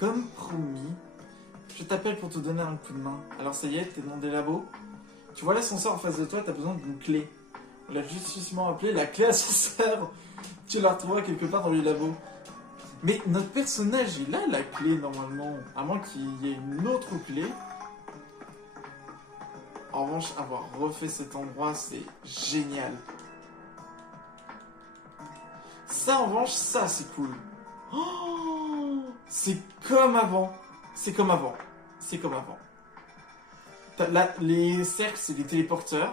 Comme promis, je t'appelle pour te donner un coup de main. Alors ça y est, t'es dans des labos. Tu vois l'ascenseur en face de toi, t'as besoin d'une clé. On l'a justement appelée la clé ascenseur. Tu la retrouveras quelque part dans les labos. Mais notre personnage, il a la clé normalement. À moins qu'il y ait une autre clé. En revanche, avoir refait cet endroit, c'est génial. Ça, en revanche, ça, c'est cool. Oh, c'est comme avant. C'est comme avant. C'est comme avant. Là, les cercles, c'est des téléporteurs.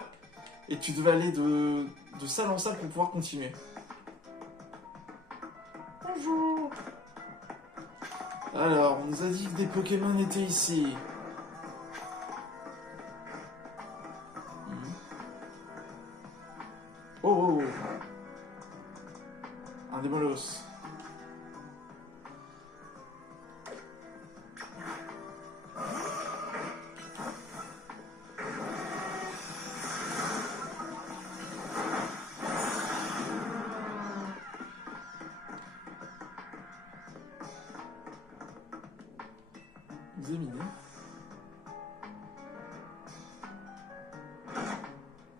Et tu devais aller de salle en salle pour pouvoir continuer. Bonjour. Alors, on nous a dit que des Pokémon étaient ici. Oh, oh, oh. Un Démolos. Examiner.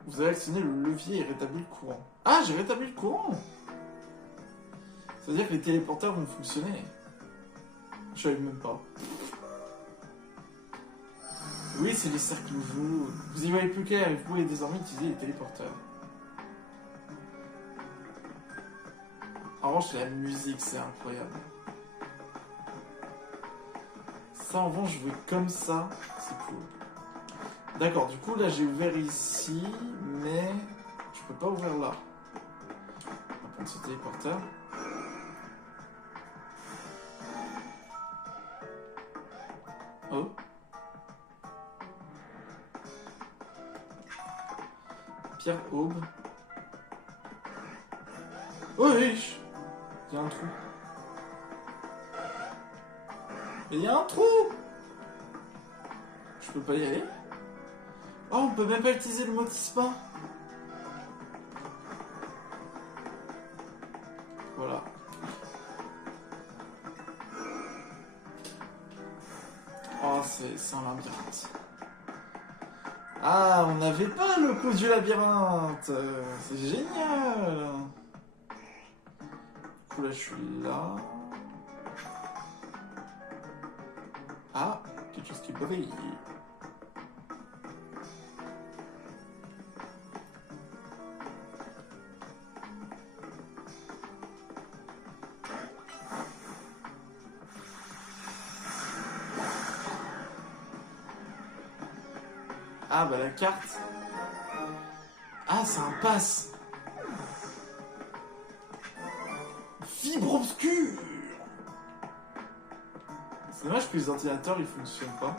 Vous avez actionné le levier et rétabli le courant. Ah, j'ai rétabli le courant! Ça veut dire que les téléporteurs vont fonctionner. Je savais même pas. Oui, c'est les cercles nouveaux. Vous y voyez plus clair et vous pouvez désormais utiliser les téléporteurs. En revanche, la musique, c'est incroyable. Ça, en revanche, jouer comme ça, c'est cool. D'accord, du coup, là, j'ai ouvert ici, mais je peux pas ouvrir là. On va prendre ce téléporteur. Oh. Pierre Aube. Oh oui, il y a un trou. Mais il y a un trou. Je peux pas y aller. Oh, on peut même pas utiliser le mode spa. Voilà. Oh, c'est un labyrinthe. Ah, on n'avait pas le coup du labyrinthe. C'est génial. Du coup, là, je suis là. Ah, quelque chose qui brille. Ah, bah la carte. Ah, c'est un pass. Fibre obscure. C'est dommage que les ordinateurs ils fonctionnent pas.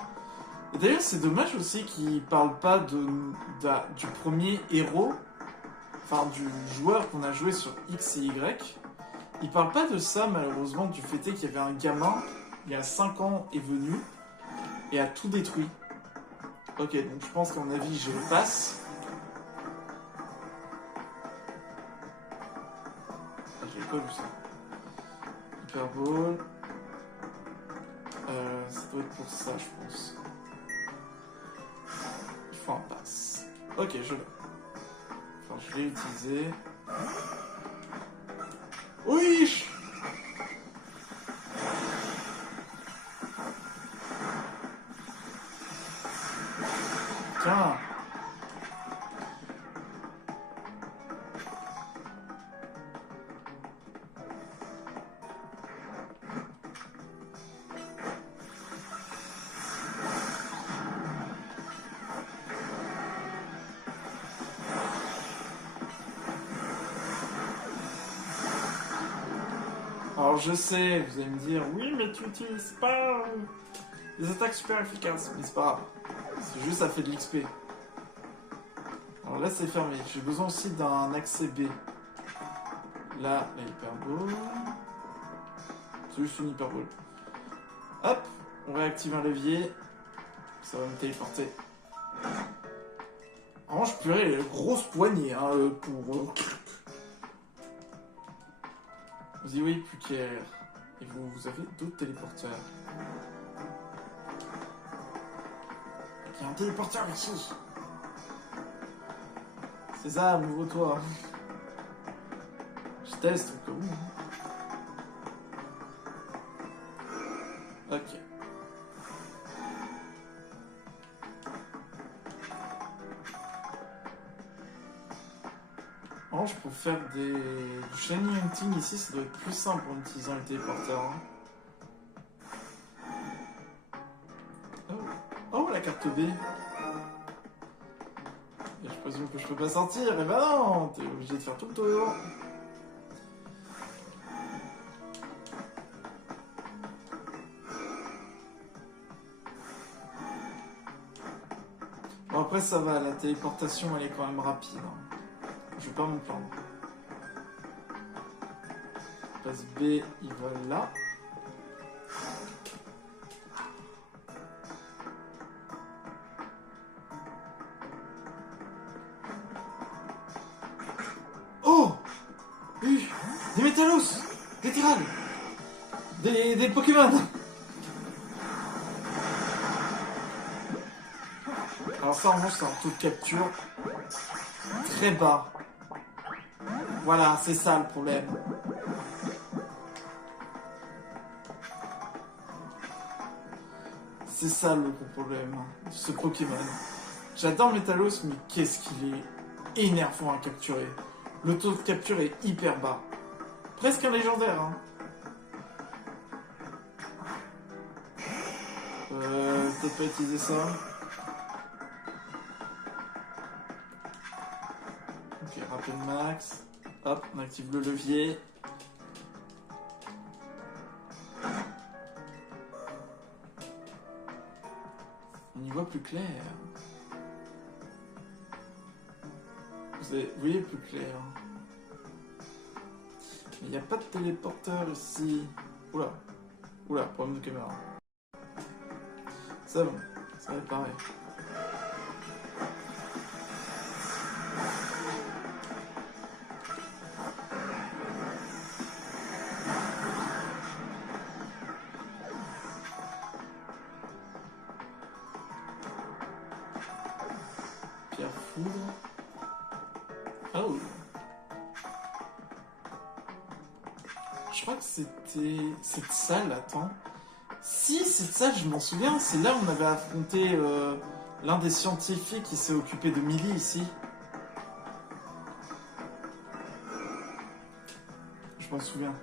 Et d'ailleurs, c'est dommage aussi qu'ils parlent pas du premier héros, enfin du joueur qu'on a joué sur X et Y. Ils parlent pas de ça, malheureusement, du fait qu'il y avait un gamin, il y a 5 ans, est venu et a tout détruit. Ok, donc je pense qu'à mon avis, je passe. Ah, j'avais pas vu ça. Hyperball. Ça doit être pour ça, je pense. Il faut un pass. Ok, je l'ai. Enfin, je l'ai utilisé. Oui! Tiens! Alors je sais, vous allez me dire, oui mais tu utilises pas des attaques super efficaces, mais c'est pas grave, c'est juste ça fait de l'XP. Alors là c'est fermé, j'ai besoin aussi d'un accès B. Là, la hyperball. C'est juste une hyperball. Hop, on réactive un levier, ça va me téléporter. En revanche, purée, il a une grosse poignée hein, pour... Vous y voyez plus clair. Et vous avez d'autres téléporteurs. Il y a un téléporteur ici. César, ouvre-toi. Je teste au cas où. Ok. Pour faire du Shiny Hunting ici, ça doit être plus simple en utilisant les téléporteurs. Oh. Oh, la carte B. Et je présume que je peux pas sortir. Et bah non, t'es obligé de faire tout le tour. Bon après ça va, la téléportation elle est quand même rapide. Hein. Je vais pas m'en plaindre. Passe B, il va là. Oh oui. Des Métalos, des Tyrades, des Pokémon. Alors ça, en revanche, c'est un taux de capture très bas. Voilà, c'est ça le problème. C'est ça le gros problème de ce Pokémon. J'adore Metalos, mais qu'est-ce qu'il est énervant à capturer. Le taux de capture est hyper bas. Presque un légendaire, hein. Peut-être pas utiliser ça. Ok, rappel max. Hop, on active le levier. On y voit plus clair. Vous voyez plus clair. Mais il n'y a pas de téléporteur ici. Oula. Oula, problème de caméra. C'est bon, ça va être pareil. Pierre foudre. Oh. Je crois que c'était cette salle, attends. Si, cette salle, je m'en souviens, c'est là où on avait affronté l'un des scientifiques qui s'est occupé de Millie ici. Je m'en souviens.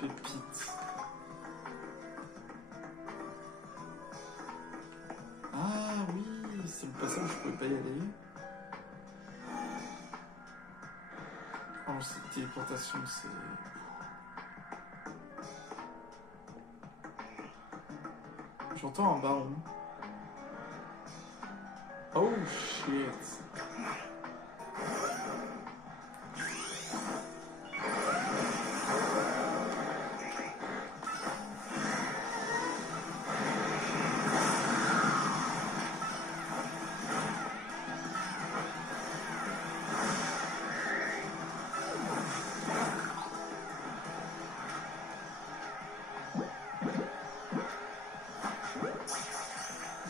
Pépite. Ah oui, c'est le passage où je pouvais pas y aller. Oh, cette téléportation, c'est... J'entends un baron. Oh shit.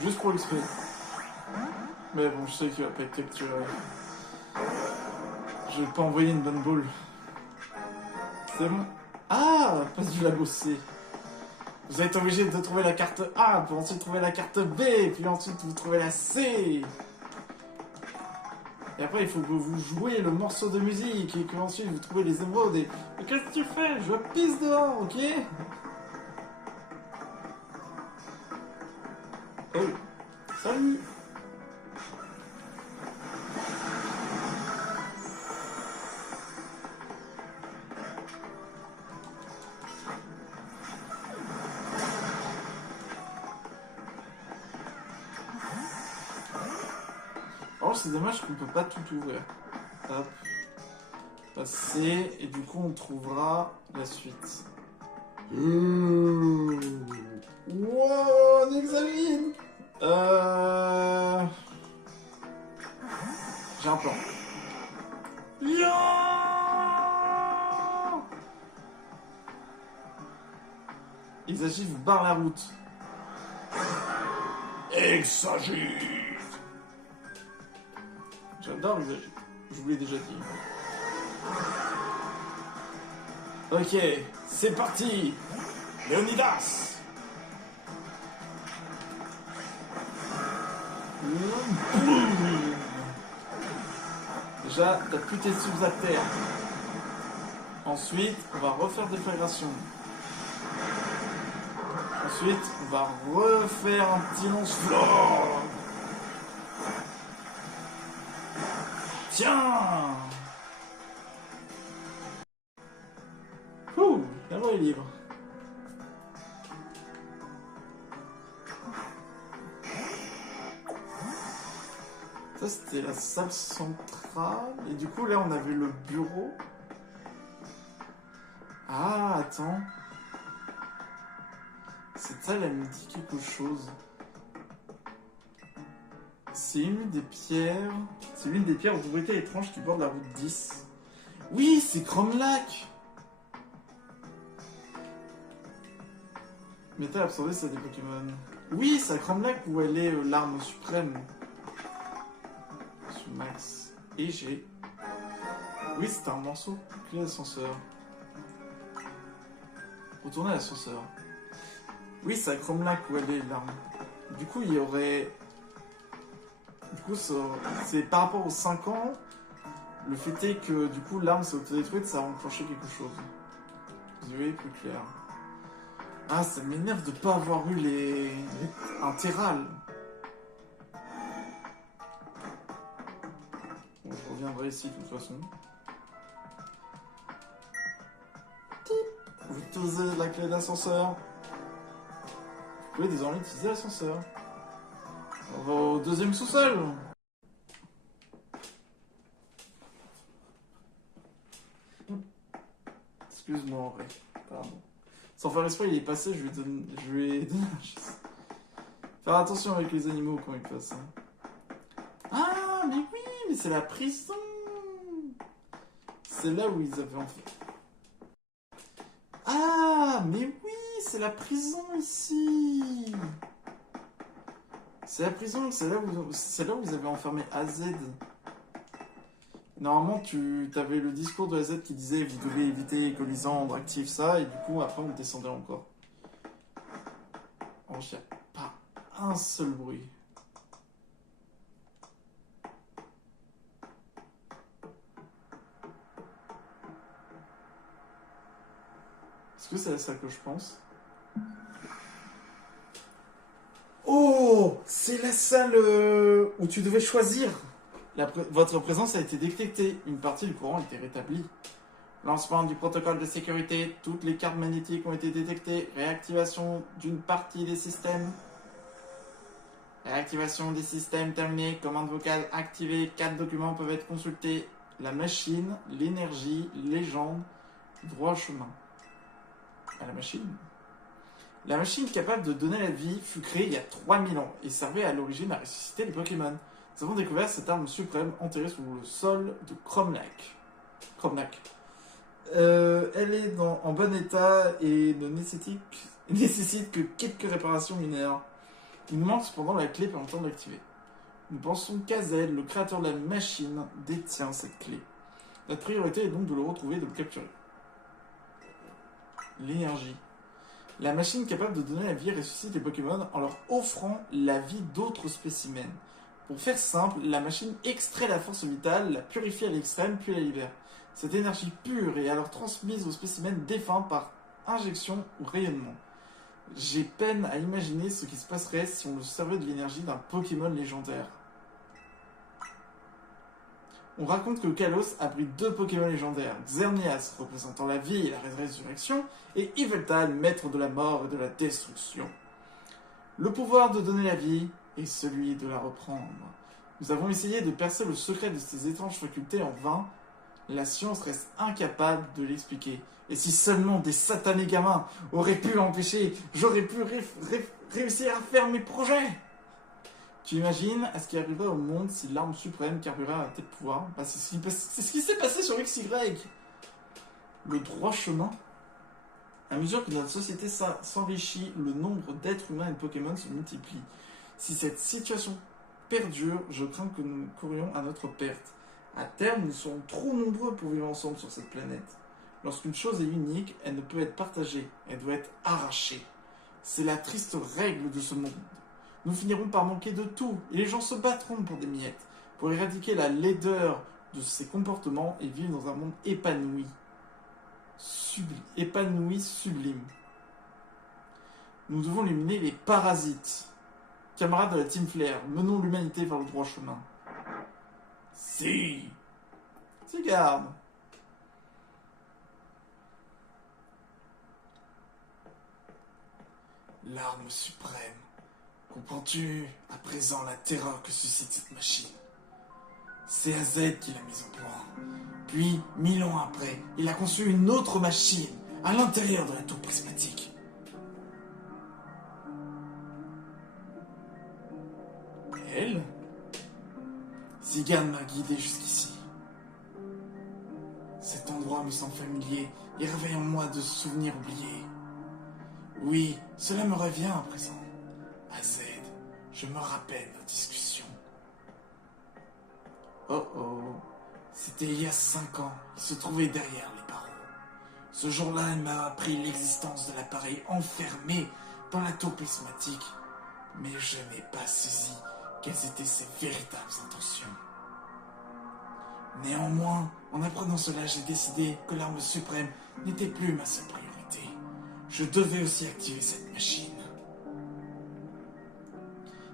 Juste pour l'XP. Mais bon, je sais qu'il va pas être capturé. Je vais pas envoyer une bonne boule. C'est bon. Ah, passe du lago C. Vous êtes obligé de trouver la carte A, puis ensuite trouver la carte B, puis ensuite vous trouvez la C. Et après, il faut que vous jouez le morceau de musique, et que ensuite vous trouvez les émeraudes. Et qu'est-ce que tu fais? Je pisse dehors, ok? Oh, salut! Oh, c'est dommage qu'on peut pas tout ouvrir. Hop. Passer, et du coup, on trouvera la suite. Wow, on examine! J'ai un plan. Yo! Exagif barre la route. Exagif! J'adore Exagif. Je vous l'ai déjà dit. Ok, c'est parti! Léonidas! Déjà, t'as plus tes subs à terre. Ensuite, on va refaire déflagration. Ensuite, on va refaire un petit lance-flamme. Tiens! Ouh, la voie est libre. Ça, c'était la salle centrale. Et du coup, là, on avait le bureau. Ah, attends. Cette salle, elle me dit quelque chose. C'est une des pierres... C'est l'une des pierres aux propriétés étranges qui bordent la route 10. Oui, c'est Cromlac! Métal absorbé, ça des Pokémon. Oui, c'est à Cromlech où elle est l'arme suprême. Sur Max. Et j'ai... Oui, c'était un morceau. Clé d'ascenseur. Retourner à l'ascenseur. Oui, c'est à Cromlech où elle est l'arme. Du coup, il y aurait... Du coup, c'est par rapport aux 5 ans, le fait est que du coup, l'arme s'est autodétruite, ça a enclenché quelque chose. Vous y voyez plus clair. Ah, ça m'énerve de pas avoir eu un Terral. Bon, je reviendrai ici de toute façon. Vous utilisez la clé d'ascenseur. Vous pouvez désormais utiliser l'ascenseur. On va au deuxième sous-sol. Excuse-moi, en vrai. Pardon. Sans faire exprès, il est passé, je lui ai donné un geste. Faire attention avec les animaux quand ils passent. Ah, mais oui, mais c'est la prison. C'est là où ils avaient en fait. Ah, mais oui, c'est la prison ici. C'est la prison, c'est là où ils avaient enfermé AZ. Normalement, tu avais le discours de AZ qui disait vous devez éviter que Lisandre active ça, et du coup, après, on descendait encore. Oh, il n'y a pas un seul bruit. Est-ce que c'est à ça que je pense? Oh, c'est la salle où tu devais choisir. Votre présence a été détectée. Une partie du courant a été rétablie. Lancement du protocole de sécurité. Toutes les cartes magnétiques ont été détectées. Réactivation d'une partie des systèmes. Réactivation des systèmes terminée. Commande vocale activée. 4 documents peuvent être consultés. La machine, l'énergie, légende, droit au chemin. À la machine. La machine capable de donner la vie fut créée il y a 3000 ans et servait à l'origine à ressusciter les Pokémon. Nous avons découvert cette arme suprême enterrée sous le sol de Cromlech. Elle est en bon état et ne nécessite que quelques réparations mineures. Il nous manque cependant la clé permettant de l'activer. Nous pensons qu'AZ, le créateur de la machine, détient cette clé. Notre priorité est donc de le retrouver et de le capturer. L'énergie. La machine capable de donner la vie ressuscite les Pokémon en leur offrant la vie d'autres spécimens. Pour faire simple, la machine extrait la force vitale, la purifie à l'extrême, puis la libère. Cette énergie pure est alors transmise aux spécimens défunts par injection ou rayonnement. J'ai peine à imaginer ce qui se passerait si on le servait de l'énergie d'un Pokémon légendaire. On raconte que Kalos abrite 2 Pokémon légendaires, Xerneas représentant la vie et la résurrection, et Yveltal, maître de la mort et de la destruction. Le pouvoir de donner la vie est celui de la reprendre. Nous avons essayé de percer le secret de ces étranges facultés en vain. La science reste incapable de l'expliquer. Et si seulement des satanés gamins auraient pu l'empêcher, j'aurais pu réussir à faire mes projets. Tu imagines à ce qui arriverait au monde si l'arme suprême carburait à tel pouvoir? Bah, c'est ce qui s'est passé sur XY. Le droit chemin. À mesure que notre société s'enrichit, le nombre d'êtres humains et de Pokémon se multiplie. Si cette situation perdure, je crains que nous courions à notre perte. À terme, nous serons trop nombreux pour vivre ensemble sur cette planète. Lorsqu'une chose est unique, elle ne peut être partagée, elle doit être arrachée. C'est la triste règle de ce monde. Nous finirons par manquer de tout, et les gens se battront pour des miettes, pour éradiquer la laideur de ces comportements et vivre dans un monde épanoui. Sublime. Nous devons éliminer les parasites. Camarades de la Team Flare, menons l'humanité vers le droit chemin. Si. Garde. L'arme suprême. Comprends-tu à présent la terreur que suscite cette machine? C'est AZ qui l'a mise au point. Puis, 1000 ans après, il a conçu une autre machine à l'intérieur de la tour prismatique. Elle? Zigane m'a guidé jusqu'ici. Cet endroit me semble familier et réveille en moi de souvenirs oubliés. Oui, cela me revient à présent. AZ, je me rappelle nos discussions. Oh oh, c'était il y a 5 ans, il se trouvait derrière les barreaux. Ce jour-là, il m'a appris l'existence de l'appareil enfermé dans la tour prismatique, mais je n'ai pas saisi quelles étaient ses véritables intentions. Néanmoins, en apprenant cela, j'ai décidé que l'arme suprême n'était plus ma seule priorité. Je devais aussi activer cette machine.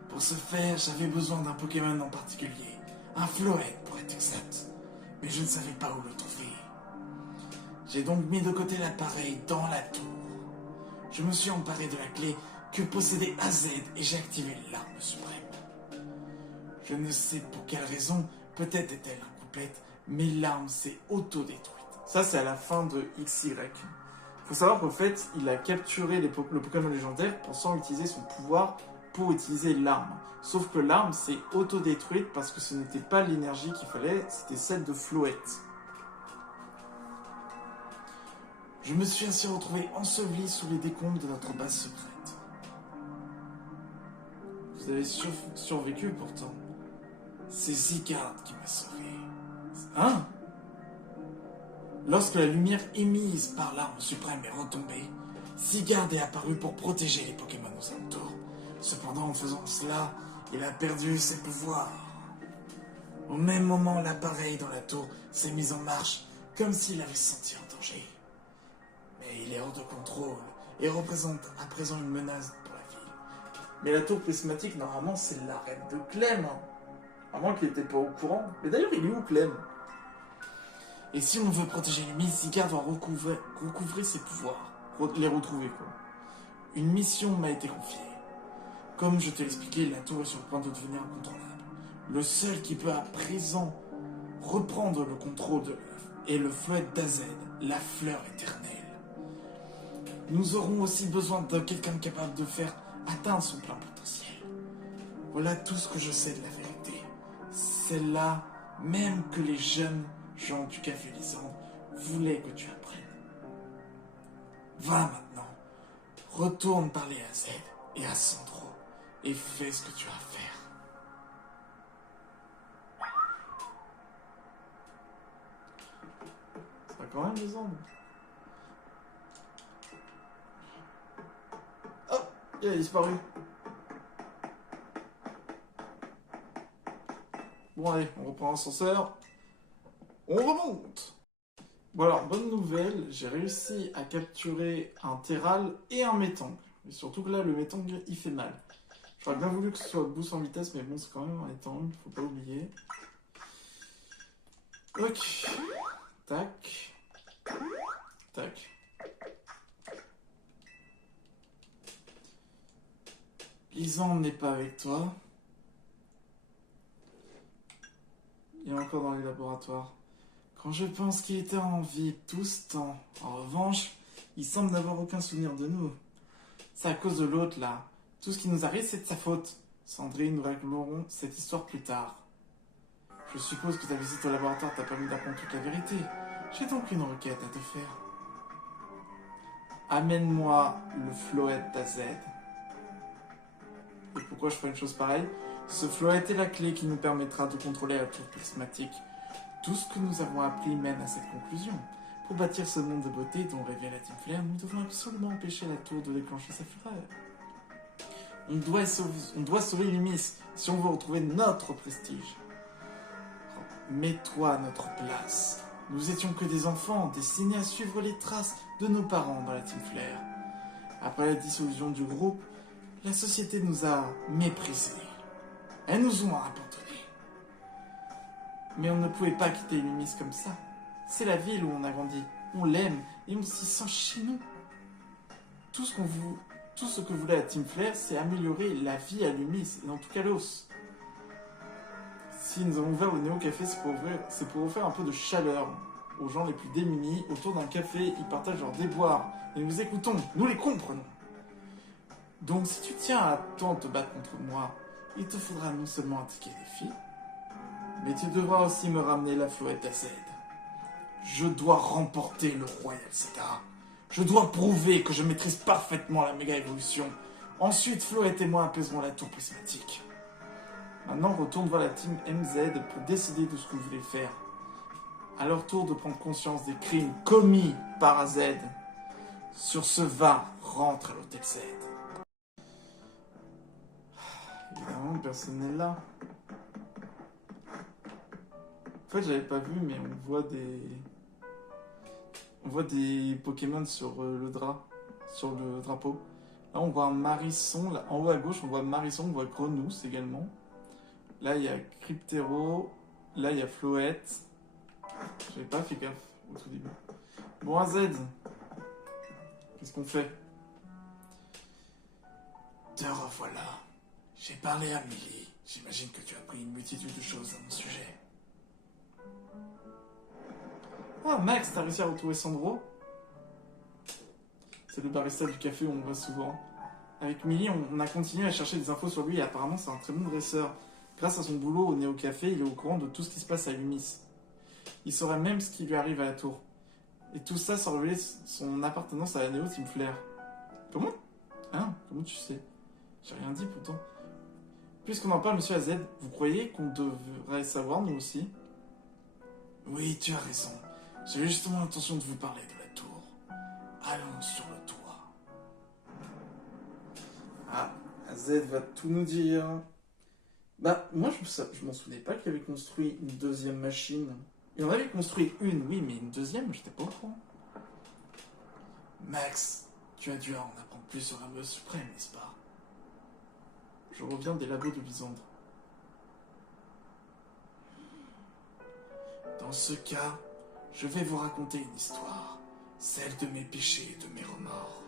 Pour ce faire, j'avais besoin d'un Pokémon en particulier, un Floette pour être exact, mais je ne savais pas où le trouver. J'ai donc mis de côté l'appareil dans la tour. Je me suis emparé de la clé que possédait AZ et j'ai activé l'arme suprême. Je ne sais pour quelle raison, peut-être est-elle incomplète, mais l'arme s'est auto-détruite. Ça, c'est à la fin de XY. Il faut savoir qu'en fait, il a capturé le Pokémon légendaire pensant utiliser son pouvoir pour utiliser l'arme. Sauf que l'arme s'est auto-détruite parce que ce n'était pas l'énergie qu'il fallait, c'était celle de Floette. Je me suis ainsi retrouvé enseveli sous les décombres de notre base secrète. Vous avez survécu pourtant. C'est Zygarde qui m'a sauvé. Hein? Lorsque la lumière émise par l'arme suprême est retombée, Zygarde est apparu pour protéger les Pokémon aux alentours. Cependant, en faisant cela, il a perdu ses pouvoirs. Au même moment, l'appareil dans la tour s'est mis en marche, comme s'il avait senti un danger. Mais il est hors de contrôle et représente à présent une menace pour la ville. Mais la tour prismatique, normalement, c'est l'arène de Clem. À moins qu'il n'était pas au courant. Mais d'ailleurs, il est où, Clem? Et si on veut protéger les mises, Zygarde doit recouvrer ses pouvoirs. Les retrouver, quoi. Une mission m'a été confiée. Comme je te l'expliquais, la tour est sur le point de devenir incontrôlable. Le seul qui peut à présent reprendre le contrôle de l'œuf est le Floette d'AZ, la fleur éternelle. Nous aurons aussi besoin de quelqu'un capable de faire atteindre son plein potentiel. Voilà tout ce que je sais de la vérité. C'est là même que les jeunes gens du Café Lysandre voulaient que tu apprennes. Va maintenant, retourne parler à Z et à Sandro et fais ce que tu as à faire. Ça va quand même Lysandre. Oh, il a disparu. Bon allez, on reprend l'ascenseur. On remonte. Bon alors, bonne nouvelle, j'ai réussi à capturer un Terral et un Métang. Et surtout que là, le Métang, il fait mal. J'aurais bien voulu que ce soit boost en vitesse, mais bon, c'est quand même un Métang, faut pas oublier. Ok. Tac. Tac. Lysandre n'est pas avec toi. Il est encore dans les laboratoires. Quand je pense qu'il était en vie tout ce temps, en revanche, il semble n'avoir aucun souvenir de nous. C'est à cause de l'autre, là. Tout ce qui nous arrive, c'est de sa faute. Sandrine, nous réglerons cette histoire plus tard. Je suppose que ta visite au laboratoire t'a permis d'apprendre toute la vérité. J'ai donc une requête à te faire. Amène-moi le Floette d'AZ. Et pourquoi je ferais une chose pareille? Ce Floette est la clé qui nous permettra de contrôler la tour prismatique. Tout ce que nous avons appris mène à cette conclusion. Pour bâtir ce monde de beauté dont rêvait la Team Flare, nous devons absolument empêcher la tour de déclencher sa fureur. On doit sauver Lumis si on veut retrouver notre prestige. Mets-toi à notre place. Nous étions que des enfants destinés à suivre les traces de nos parents dans la Team Flare. Après la dissolution du groupe, la société nous a méprisés. Elles nous ont abandonnés. Mais on ne pouvait pas quitter Lumis comme ça. C'est la ville où on a grandi. On l'aime et on s'y sent chez nous. Tout ce que voulait la Team Flare, c'est améliorer la vie à Lumis et en tout cas l'os. Si nous avons ouvert le Néo Café, c'est pour offrir un peu de chaleur aux gens les plus démunis. Autour d'un café, ils partagent leurs déboires et nous écoutons, nous les comprenons. Donc si tu tiens à tant te battre contre moi, il te faudra non seulement indiquer des filles, mais tu devras aussi me ramener la Floette d'AZ. Je dois remporter le Royal Zeta. Je dois prouver que je maîtrise parfaitement la méga évolution Ensuite, Floette et moi apaiserons la tour prismatique. Maintenant, retourne voir la team MZ pour décider de ce que vous voulez faire. À leur tour de prendre conscience des crimes commis par AZ. Sur ce, rentre à l'hôtel Z. Évidemment, personne n'est là. En fait, j'avais pas vu, mais on voit des Pokémon sur le drap, sur le drapeau. Là, on voit un Marisson. Là, en haut à gauche, on voit Marisson, on voit Grenousse également. Là, il y a Cryptero. Là, il y a Floette. J'avais pas fait gaffe au tout début. Bon, AZ. Qu'est-ce qu'on fait? Te revoilà. J'ai parlé à Millie. J'imagine que tu as appris une multitude de choses à mon sujet. Ah, Max, t'as réussi à retrouver Sandro? C'est le barista du café où on le voit souvent. Avec Millie, on a continué à chercher des infos sur lui et apparemment c'est un très bon dresseur. Grâce à son boulot au Néo Café, il est au courant de tout ce qui se passe à Umis. Il saurait même ce qui lui arrive à la tour. Et tout ça sans révéler son appartenance à la Néo Team Flair. Comment? Hein? Comment tu sais? J'ai rien dit pourtant. Puisqu'on en parle, monsieur AZ, vous croyez qu'on devrait savoir nous aussi? Oui, tu as raison. J'avais justement l'intention de vous parler de la tour. Allons sur le toit. Ah, AZ va tout nous dire. Bah, moi je m'en souvenais pas qu'il avait construit une deuxième machine. Il en avait construit une, oui, mais une deuxième, j'étais pas au courant. Max, tu as dû en apprendre plus sur la meuse suprême, n'est-ce pas? Je reviens des labos de Lysandre. Dans ce cas, je vais vous raconter une histoire, celle de mes péchés et de mes remords.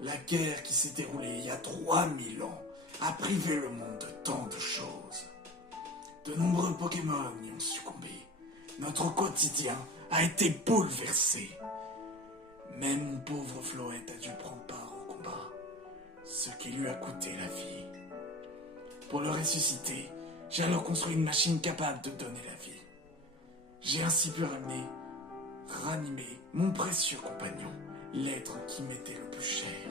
La guerre qui s'est déroulée il y a 3000 ans a privé le monde de tant de choses. De nombreux Pokémon y ont succombé. Notre quotidien a été bouleversé. Même mon pauvre Floette a dû prendre part au combat, ce qui lui a coûté la vie. Pour le ressusciter, j'ai alors construit une machine capable de donner la vie. J'ai ainsi pu ranimer mon précieux compagnon, l'être qui m'était le plus cher.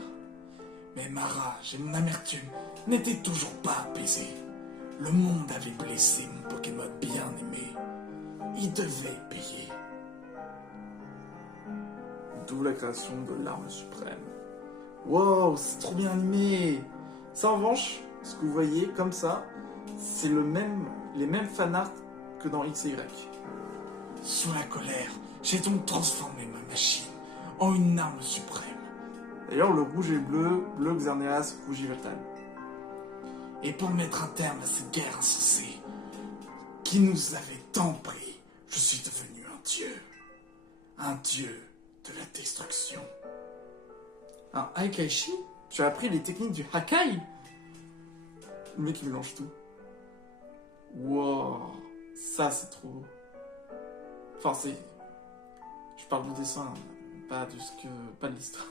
Mais ma rage et mon amertume n'étaient toujours pas apaisées. Le monde avait blessé mon Pokémon bien-aimé. Il devait payer. D'où la création de l'arme suprême. Wow, c'est trop bien animé. Ça en revanche, ce que vous voyez comme ça, c'est les mêmes fanarts que dans XY. Sous la colère, j'ai donc transformé ma machine en une arme suprême. D'ailleurs, le rouge et le bleu Xerneas, rouge Yveltal. Et pour mettre un terme à cette guerre insensée, qui nous avait tant pris, je suis devenu un dieu. Un dieu de la destruction. Un Haikaishi? Tu as appris les techniques du Hakai? Le mec il mélange tout. Wow, ça c'est trop beau. Enfin c'est... Je parle du dessin, pas de l'histoire.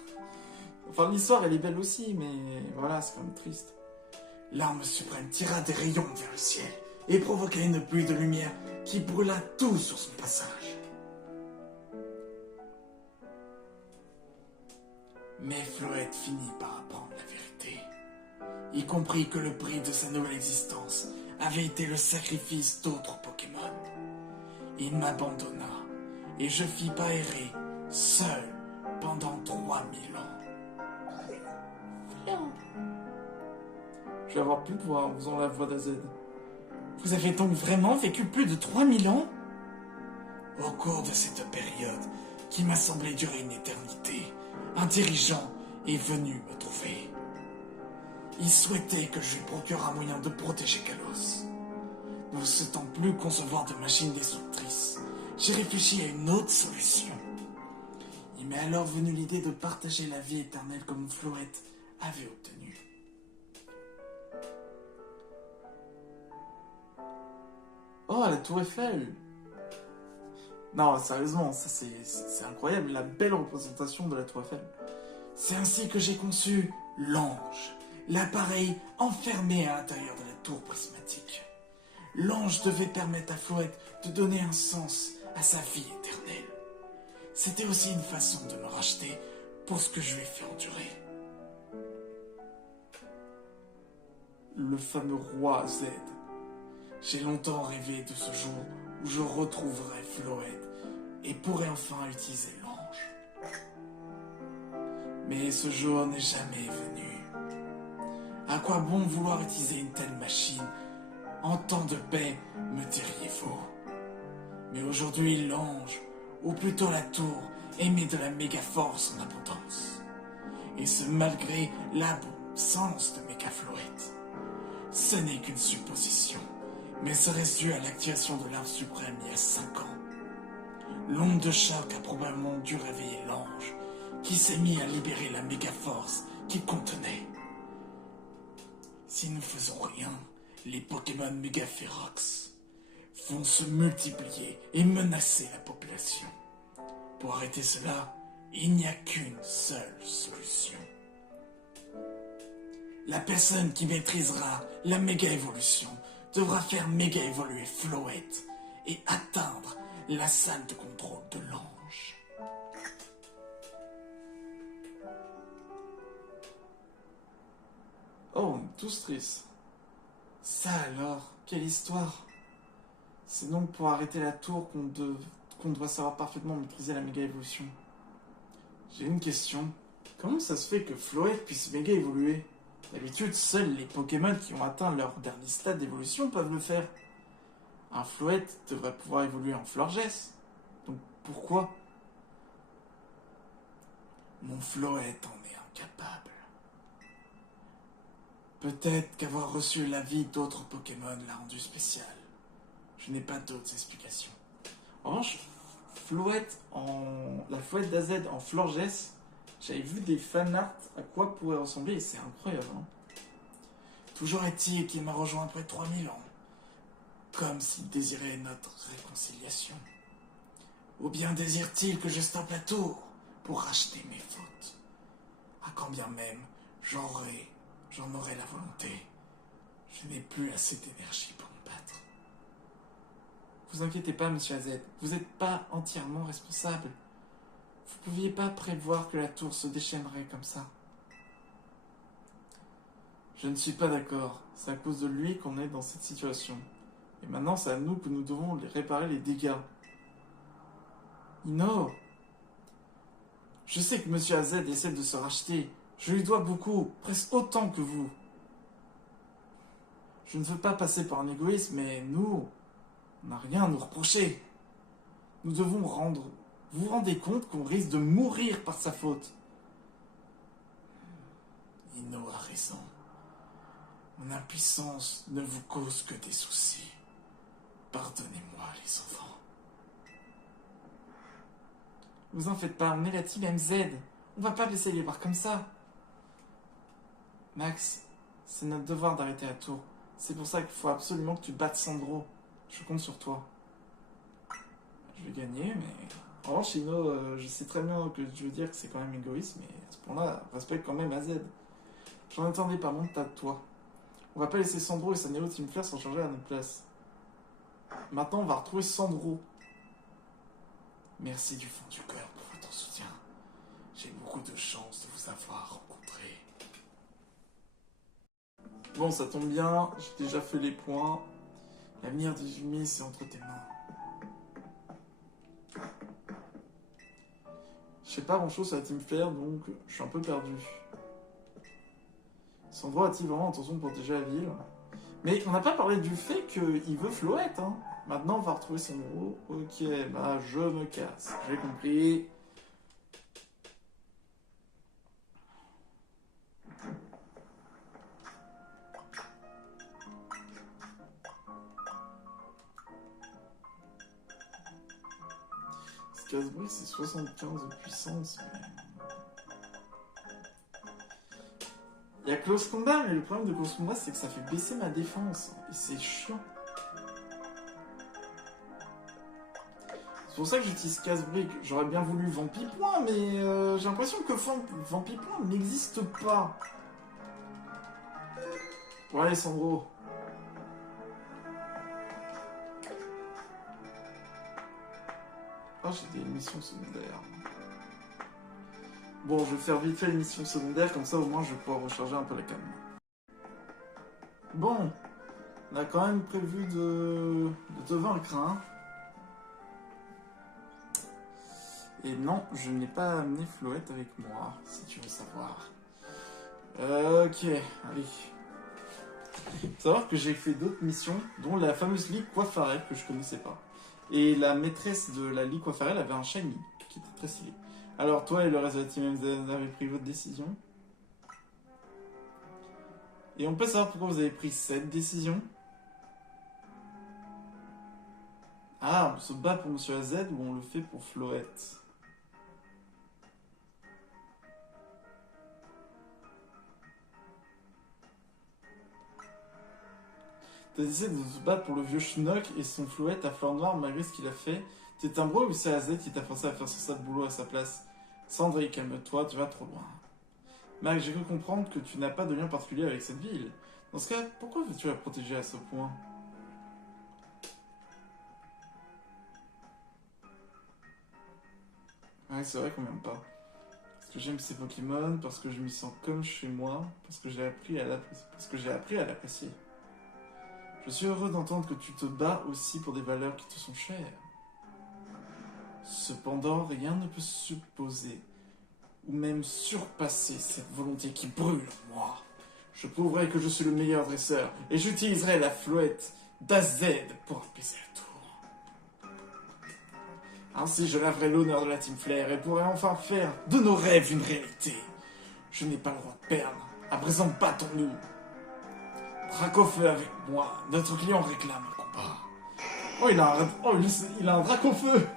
Enfin l'histoire elle est belle aussi, mais voilà, c'est quand même triste. L'arme suprême tira des rayons vers le ciel et provoqua une pluie de lumière qui brûla tout sur son passage. Mais Floette finit par apprendre la vérité. Il comprit que le prix de sa nouvelle existence avait été le sacrifice d'autres Pokémon. Il m'abandonna et je fis errer seul pendant 3000 ans. Je vais avoir plus de pouvoir en faisant la voix d'AZ. Vous avez donc vraiment vécu plus de 3000 ans? Au cours de cette période, qui m'a semblé durer une éternité, un dirigeant est venu me trouver. Il souhaitait que je lui procure un moyen de protéger Kalos. Ne souhaitant plus concevoir de machines destructrices, j'ai réfléchi à une autre solution. Il m'est alors venu l'idée de partager la vie éternelle comme Floette avait obtenu. Oh, la tour Eiffel! Non, sérieusement, ça c'est incroyable, la belle représentation de la tour Eiffel. C'est ainsi que j'ai conçu l'ange, l'appareil enfermé à l'intérieur de la tour prismatique. L'ange devait permettre à Floette de donner un sens à sa vie éternelle. C'était aussi une façon de me racheter pour ce que je lui ai fait endurer. le fameux roi Z. J'ai longtemps rêvé de ce jour où je retrouverai Floette et pourrai enfin utiliser l'ange. Mais ce jour n'est jamais venu. À quoi bon vouloir utiliser une telle machine? En temps de paix, me diriez-vous. Mais aujourd'hui, l'ange, ou plutôt la tour, émet de la méga-force en abondance. Et ce malgré l'absence de méga-Floette. Ce n'est qu'une supposition, mais serait-ce dû à l'activation de l'arme suprême il y a 5 ans. L'onde de choc a probablement dû réveiller l'ange, qui s'est mis à libérer la méga-force qu'il contenait. Si nous faisons rien, les Pokémon méga férox vont se multiplier et menacer la population. Pour arrêter cela, il n'y a qu'une seule solution. La personne qui maîtrisera la méga-évolution devra faire méga-évoluer Floette et atteindre la salle de contrôle de l'ange. Oh, on est tous tristes. Ça alors, quelle histoire. C'est donc pour arrêter la tour qu'on doit savoir parfaitement maîtriser la méga-évolution. J'ai une question. Comment ça se fait que Floette puisse méga-évoluer? D'habitude, seuls les Pokémon qui ont atteint leur dernier stade d'évolution peuvent le faire. Un Floette devrait pouvoir évoluer en Florges. Donc pourquoi? Mon Floette en est incapable. Peut-être qu'avoir reçu l'avis d'autres Pokémon l'a rendu spécial. Je n'ai pas d'autres explications. En revanche, la Floette d'AZ en Florges, j'avais vu des fanarts à quoi pourrait ressembler et c'est incroyable. Hein. Toujours est-il qu'il m'a rejoint après 3000 ans, comme s'il désirait notre réconciliation. Ou bien désire-t-il que je stoppe la tour pour racheter mes fautes? À quand bien même j'en aurai la volonté. Je n'ai plus assez d'énergie pour me battre. Vous inquiétez pas, monsieur AZ, vous n'êtes pas entièrement responsable. Vous ne pouviez pas prévoir que la tour se déchaînerait comme ça. Je ne suis pas d'accord. C'est à cause de lui qu'on est dans cette situation. Et maintenant, c'est à nous que nous devons réparer les dégâts. Ino, je sais que monsieur AZ essaie de se racheter. Je lui dois beaucoup, presque autant que vous. Je ne veux pas passer par un égoïsme, mais nous, on n'a rien à nous reprocher. Nous devons rendre... Vous vous rendez compte qu'on risque de mourir par sa faute? Ino a raison. Mon impuissance ne vous cause que des soucis. Pardonnez-moi, les enfants. Vous en faites pas, on est la team MZ. On va pas laisser les voir comme ça. Max, c'est notre devoir d'arrêter la tour. C'est pour ça qu'il faut absolument que tu battes Sandro. Je compte sur toi. Je vais gagner, mais... En revanche, Ino, je sais très bien que tu veux dire que c'est quand même égoïste, mais à ce point-là, respecte quand même AZ. J'en attendais pas mon tas de toi. On va pas laisser Sandro et sa Nero Team Flare s'en charger à notre place. Maintenant, on va retrouver Sandro. Merci du fond du cœur pour votre soutien. J'ai beaucoup de chance de vous avoir rencontré. Bon, ça tombe bien, j'ai déjà fait les points. L'avenir des humains, c'est entre tes mains. Je sais pas grand chose sur la Team Flare, donc je suis un peu perdu. Sandro a-t-il vraiment intention de protéger la ville? Mais on n'a pas parlé du fait qu'il veut Floette, hein. Maintenant, on va retrouver Sandro. Ok, bah je me casse. J'ai compris. Ce casse-bruit, c'est 75 de puissance, mais... Il y a Close Combat, mais le problème de Close Combat, c'est que ça fait baisser ma défense. Et c'est chiant. C'est pour ça que j'utilise Casse-Brique. J'aurais bien voulu Vampipoint, mais j'ai l'impression que Vampipoint n'existe pas. Bon, allez, Sandro. Oh, j'ai des missions secondaires. Bon, je vais faire vite fait les missions secondaires, comme ça au moins je vais pouvoir recharger un peu la cam. Bon, on a quand même prévu de te vaincre, hein. Et non, je n'ai pas amené Floette avec moi, si tu veux savoir. Ok, allez. Faut savoir que j'ai fait d'autres missions, dont la fameuse Ligue Coiffarelle que je connaissais pas. Et la maîtresse de la Ligue Coiffarelle avait un shiny, qui était très stylé. Alors toi et le reste de la team, vous avez pris votre décision. Et on peut savoir pourquoi vous avez pris cette décision. Ah, on se bat pour Monsieur AZ ou on le fait pour Floette? T'as décidé de se battre pour le vieux Schnock et son Floette à fleur noire malgré ce qu'il a fait. C'est un bro ou c'est AZ qui t'a forcé à faire son sale boulot à sa place? Cendrille, calme-toi, tu vas trop loin. Mac, j'ai cru comprendre que tu n'as pas de lien particulier avec cette ville. Dans ce cas, pourquoi veux-tu la protéger à ce point? Ouais, c'est vrai qu'on m'aime pas. Parce que j'aime ces Pokémon, parce que je m'y sens comme chez moi, parce que j'ai appris à l'apprécier. Je suis heureux d'entendre que tu te bats aussi pour des valeurs qui te sont chères. Cependant, rien ne peut supposer ou même surpasser cette volonté qui brûle en moi. Je prouverai que je suis le meilleur dresseur et j'utiliserai la Floette d'AZ pour apaiser la tour. Ainsi, je laverai l'honneur de la Team Flare et pourrai enfin faire de nos rêves une réalité. Je n'ai pas le droit de perdre. À présent, battons-nous. Dracofeu avec moi. Notre client réclame un combat. Oh, il a un Dracofeu.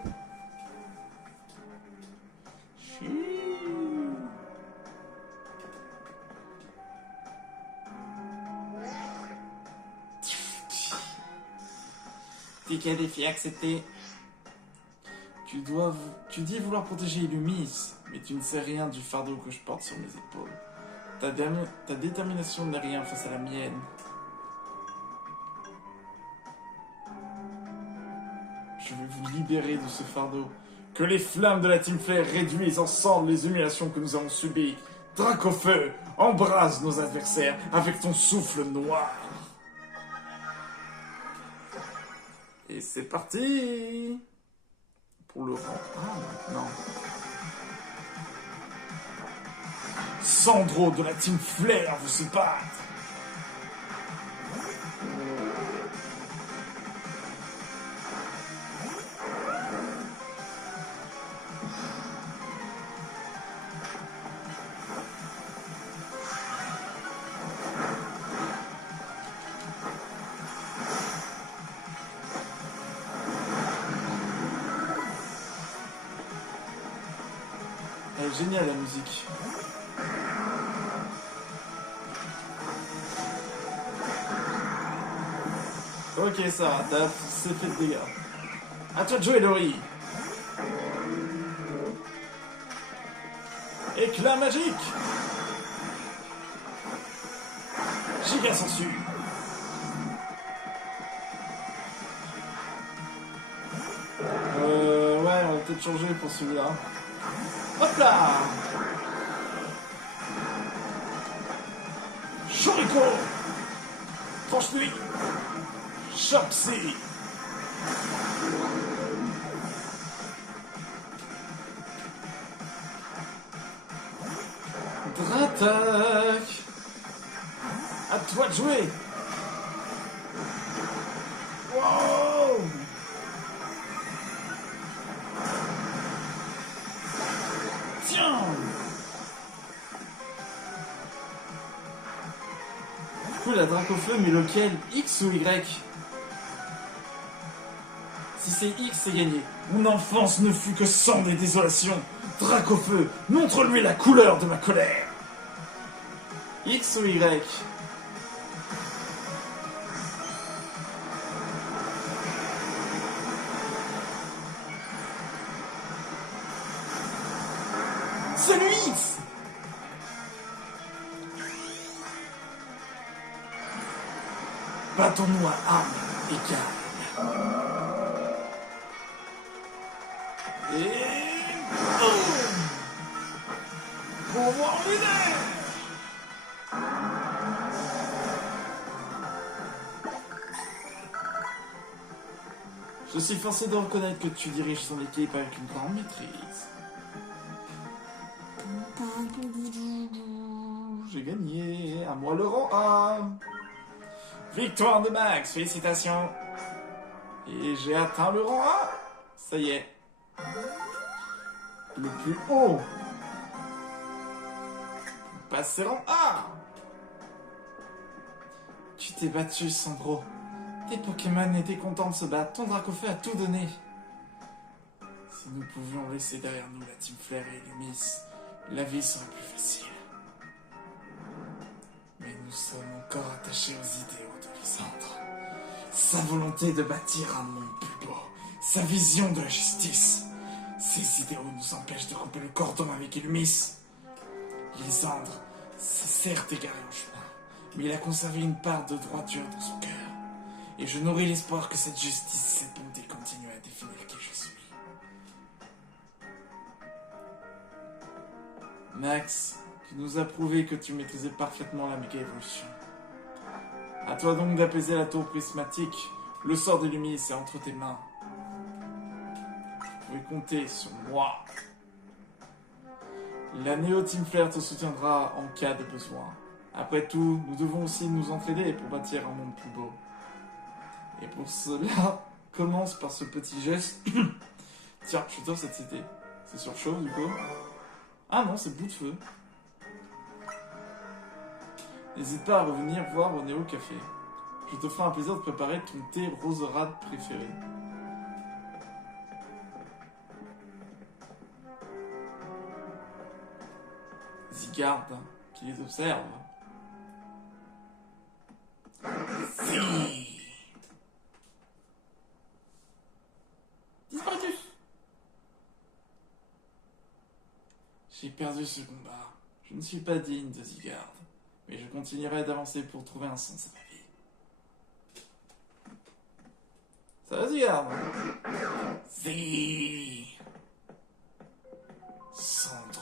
Ticket défi accepté. Tu dis vouloir protéger Illumis, mais tu ne sais rien du fardeau que je porte sur mes épaules. Ta détermination n'est rien face à la mienne. Je vais vous libérer de ce fardeau. Que les flammes de la Team Flare réduisent ensemble les humiliations que nous avons subies. Dracofeu, embrase nos adversaires avec ton souffle noir. Et c'est parti pour le rang 1 maintenant. Sandro de la Team Flare vous se bat. Elle est géniale la musique. Ok, ça va, t'as assez fait de dégâts. À toi de jouer, Lori. Éclat magique. Giga censure. Ouais, on va peut-être changer pour celui-là. Hop là. Chorico. Tranche-nuit. Chopsy. Dratak. À toi de jouer. Wow. Tiens. Du coup, la Dracofeu, mais lequel? X ou Y? Si c'est X, c'est gagné. Mon enfance ne fut que sang et désolation. Dracofeu, montre-lui la couleur de ma colère. X ou Y? C'est le X. Battons-nous à armes égales. Et... boum! Pouvoir lunaire! Je suis forcé de reconnaître que tu diriges son équipe avec une grande maîtrise. J'ai gagné, à moi le rang A. Victoire de Max, félicitations. Et j'ai atteint le rang A. Ça y est. Le plus haut. Passer rang A. Tu t'es battu, Sandro. Tes Pokémon étaient contents de se battre. Ton Dracofeu a tout donné. Si nous pouvions laisser derrière nous la Team Flare et Lumis, la vie serait plus facile. Mais nous sommes encore attachés aux idéaux de Lysandre. Sa volonté de bâtir un monde plus beau. Sa vision de la justice. Ces idéaux nous empêchent de couper le cordon avec Lumis. Lysandre s'est certes égaré en chemin, mais il a conservé une part de droiture dans son cœur. Et je nourris l'espoir que cette justice, cette bonté continue à définir qui je suis. Max, tu nous as prouvé que tu maîtrisais parfaitement la méga évolution. À toi donc d'apaiser la tour prismatique. Le sort de Lumis est entre tes mains. Vous pouvez compter sur moi. La Néo Team Flare te soutiendra en cas de besoin. Après tout, nous devons aussi nous entraider pour bâtir un monde plus beau. Et pour cela, commence par ce petit geste. Tiens, je t'offre cette idée. C'est sur chaud du coup. Ah non, c'est bout de feu. N'hésite pas à revenir voir au Néo Café. Je te ferai un plaisir de préparer ton thé roserade préféré. Zygarde, qui les observe. Si. Disparatus. J'ai perdu ce combat. Je ne suis pas digne de Zygarde, mais je continuerai d'avancer pour trouver un sens à ma vie. Ça va, Zygarde? Si. Sandro.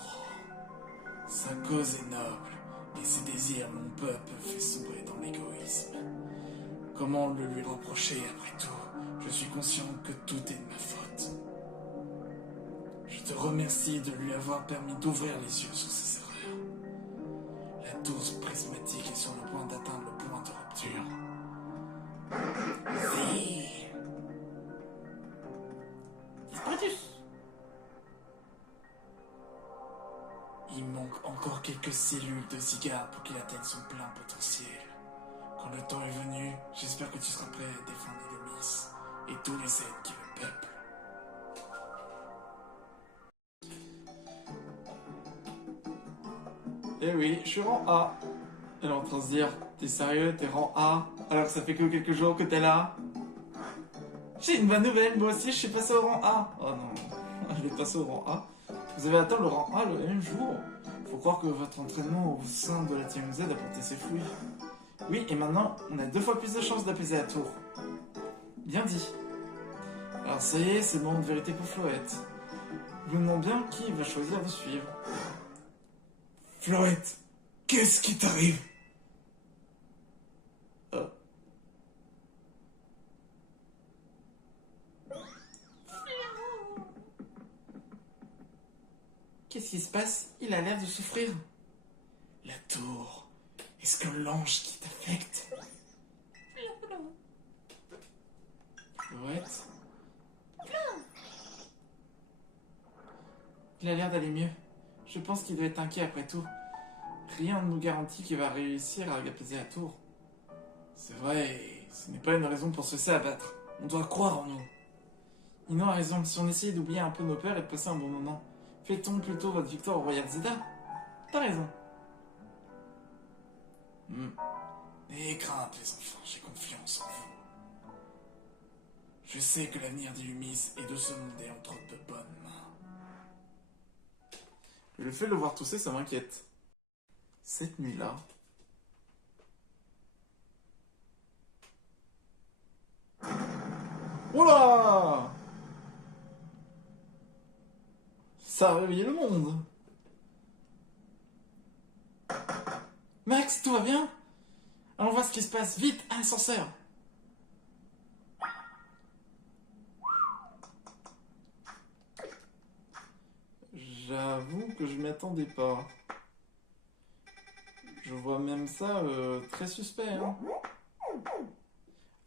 Sa cause est noble, et ses désirs, mon peuple, fait sombrer dans l'égoïsme. Comment le lui reprocher après tout? Je suis conscient que tout est de ma faute. Je te remercie de lui avoir permis d'ouvrir les yeux sur ses erreurs. La tour prismatique est sur le point d'atteindre le point de rupture. Si. Disparatus. Il manque encore quelques cellules de Zygarde pour qu'il atteigne son plein potentiel. Quand le temps est venu, j'espère que tu seras prêt à défendre Lumis et tous les êtres qui le peuplent. Eh oui, je suis rang A. Elle est en train de se dire, t'es sérieux, t'es rang A, alors que ça fait que quelques jours que t'es là? J'ai une bonne nouvelle, moi aussi je suis passé au rang A. Oh non, elle est passée au rang A. Vous avez atteint le rang A le même jour. Faut croire que votre entraînement au sein de la Team Z a porté ses fruits. Oui, et maintenant, on a 2 fois plus de chances d'apaiser la tour. Bien dit. Alors ça y est, c'est le moment de vérité pour Floette. Je me demande bien qui va choisir de suivre. Floette, qu'est-ce qui t'arrive? Qu'est-ce qui se passe? Il a l'air de souffrir. La tour. Est-ce que l'ange qui t'affecte? Floette. Il a l'air d'aller mieux. Je pense qu'il doit être inquiet après tout. Rien ne nous garantit qu'il va réussir à apaiser la tour. C'est vrai, ce n'est pas une raison pour se laisser abattre. On doit croire en nous. Ino a raison, si on essayait d'oublier un peu nos peurs et de passer un bon moment, fêtons plutôt votre victoire au Royal Zeta. T'as raison. N'ayez crainte les enfants, j'ai confiance en vous. Je sais que l'avenir d'Illumis et de ce monde est entre de bonnes mains. Le fait de le voir tousser, ça m'inquiète. Cette nuit-là... Oh là! Ça a réveillé le monde. Max, tout va bien? Allons voir ce qui se passe. Vite, à l'ascenseur. J'avoue que je m'y attendais pas. Je vois même ça très suspect, hein.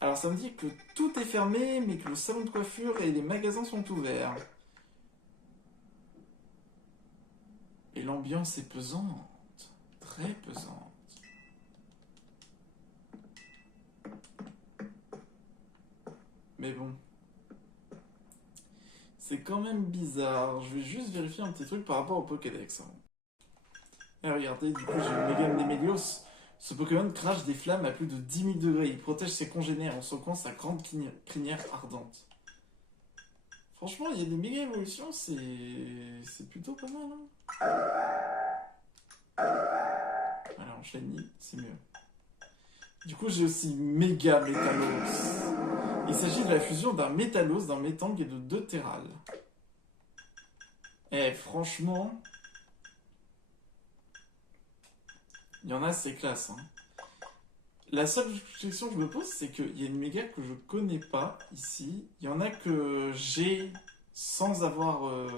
Alors ça me dit que tout est fermé, mais que le salon de coiffure et les magasins sont ouverts. Et l'ambiance est pesante, très pesante. Mais bon, c'est quand même bizarre. Je vais juste vérifier un petit truc par rapport au Pokédex, hein. Et regardez, du coup j'ai le Megane Démélios. Ce Pokémon crache des flammes à plus de 10 000 degrés. Il protège ses congénères en secouant sa grande crinière ardente. Franchement, il y a des méga évolutions, c'est plutôt pas mal, hein. Alors, Shiny, c'est mieux. Du coup, j'ai aussi Méga Métalos. Il s'agit de la fusion d'un Métalos, d'un Métang et de 2 Terral. Eh, franchement, il y en a, c'est classe, hein. La seule question que je me pose, c'est qu'il y a une méga que je connais pas ici. Il y en a que j'ai sans avoir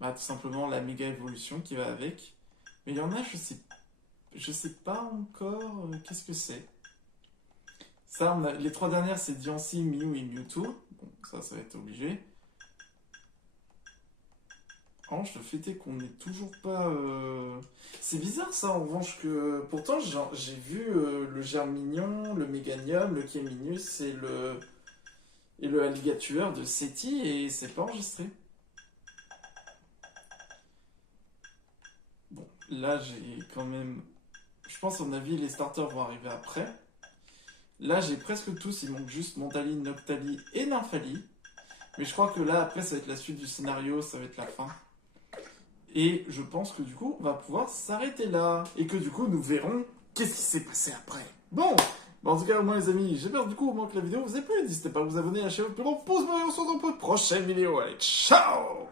tout simplement la méga évolution qui va avec. Mais il y en a, je sais pas encore qu'est-ce que c'est. Ça, les 3 dernières, c'est Diancie, Mew et Mewtwo. Bon, ça va être obligé. En revanche, le fait est qu'on n'est toujours pas... C'est bizarre ça, en revanche, que... Pourtant, j'ai vu le Germignon, le Méganium, le Kéminus et le Alligatueur de SETI, et c'est pas enregistré. Bon, là, j'ai quand même... Je pense, à mon avis, les starters vont arriver après. Là, j'ai presque tous, il manque juste Montali, Noctali et Nymphali. Mais je crois que là, après, ça va être la suite du scénario, ça va être la fin. Et je pense que du coup, on va pouvoir s'arrêter là. Et que du coup, nous verrons qu'est-ce qui s'est passé après. Bon, en tout cas, au moins les amis, j'espère du coup au moins que la vidéo vous a plu. N'hésitez pas à vous abonner à la chaîne pour pouce bleu et on se retrouve pour une prochaine vidéo. Allez, ciao!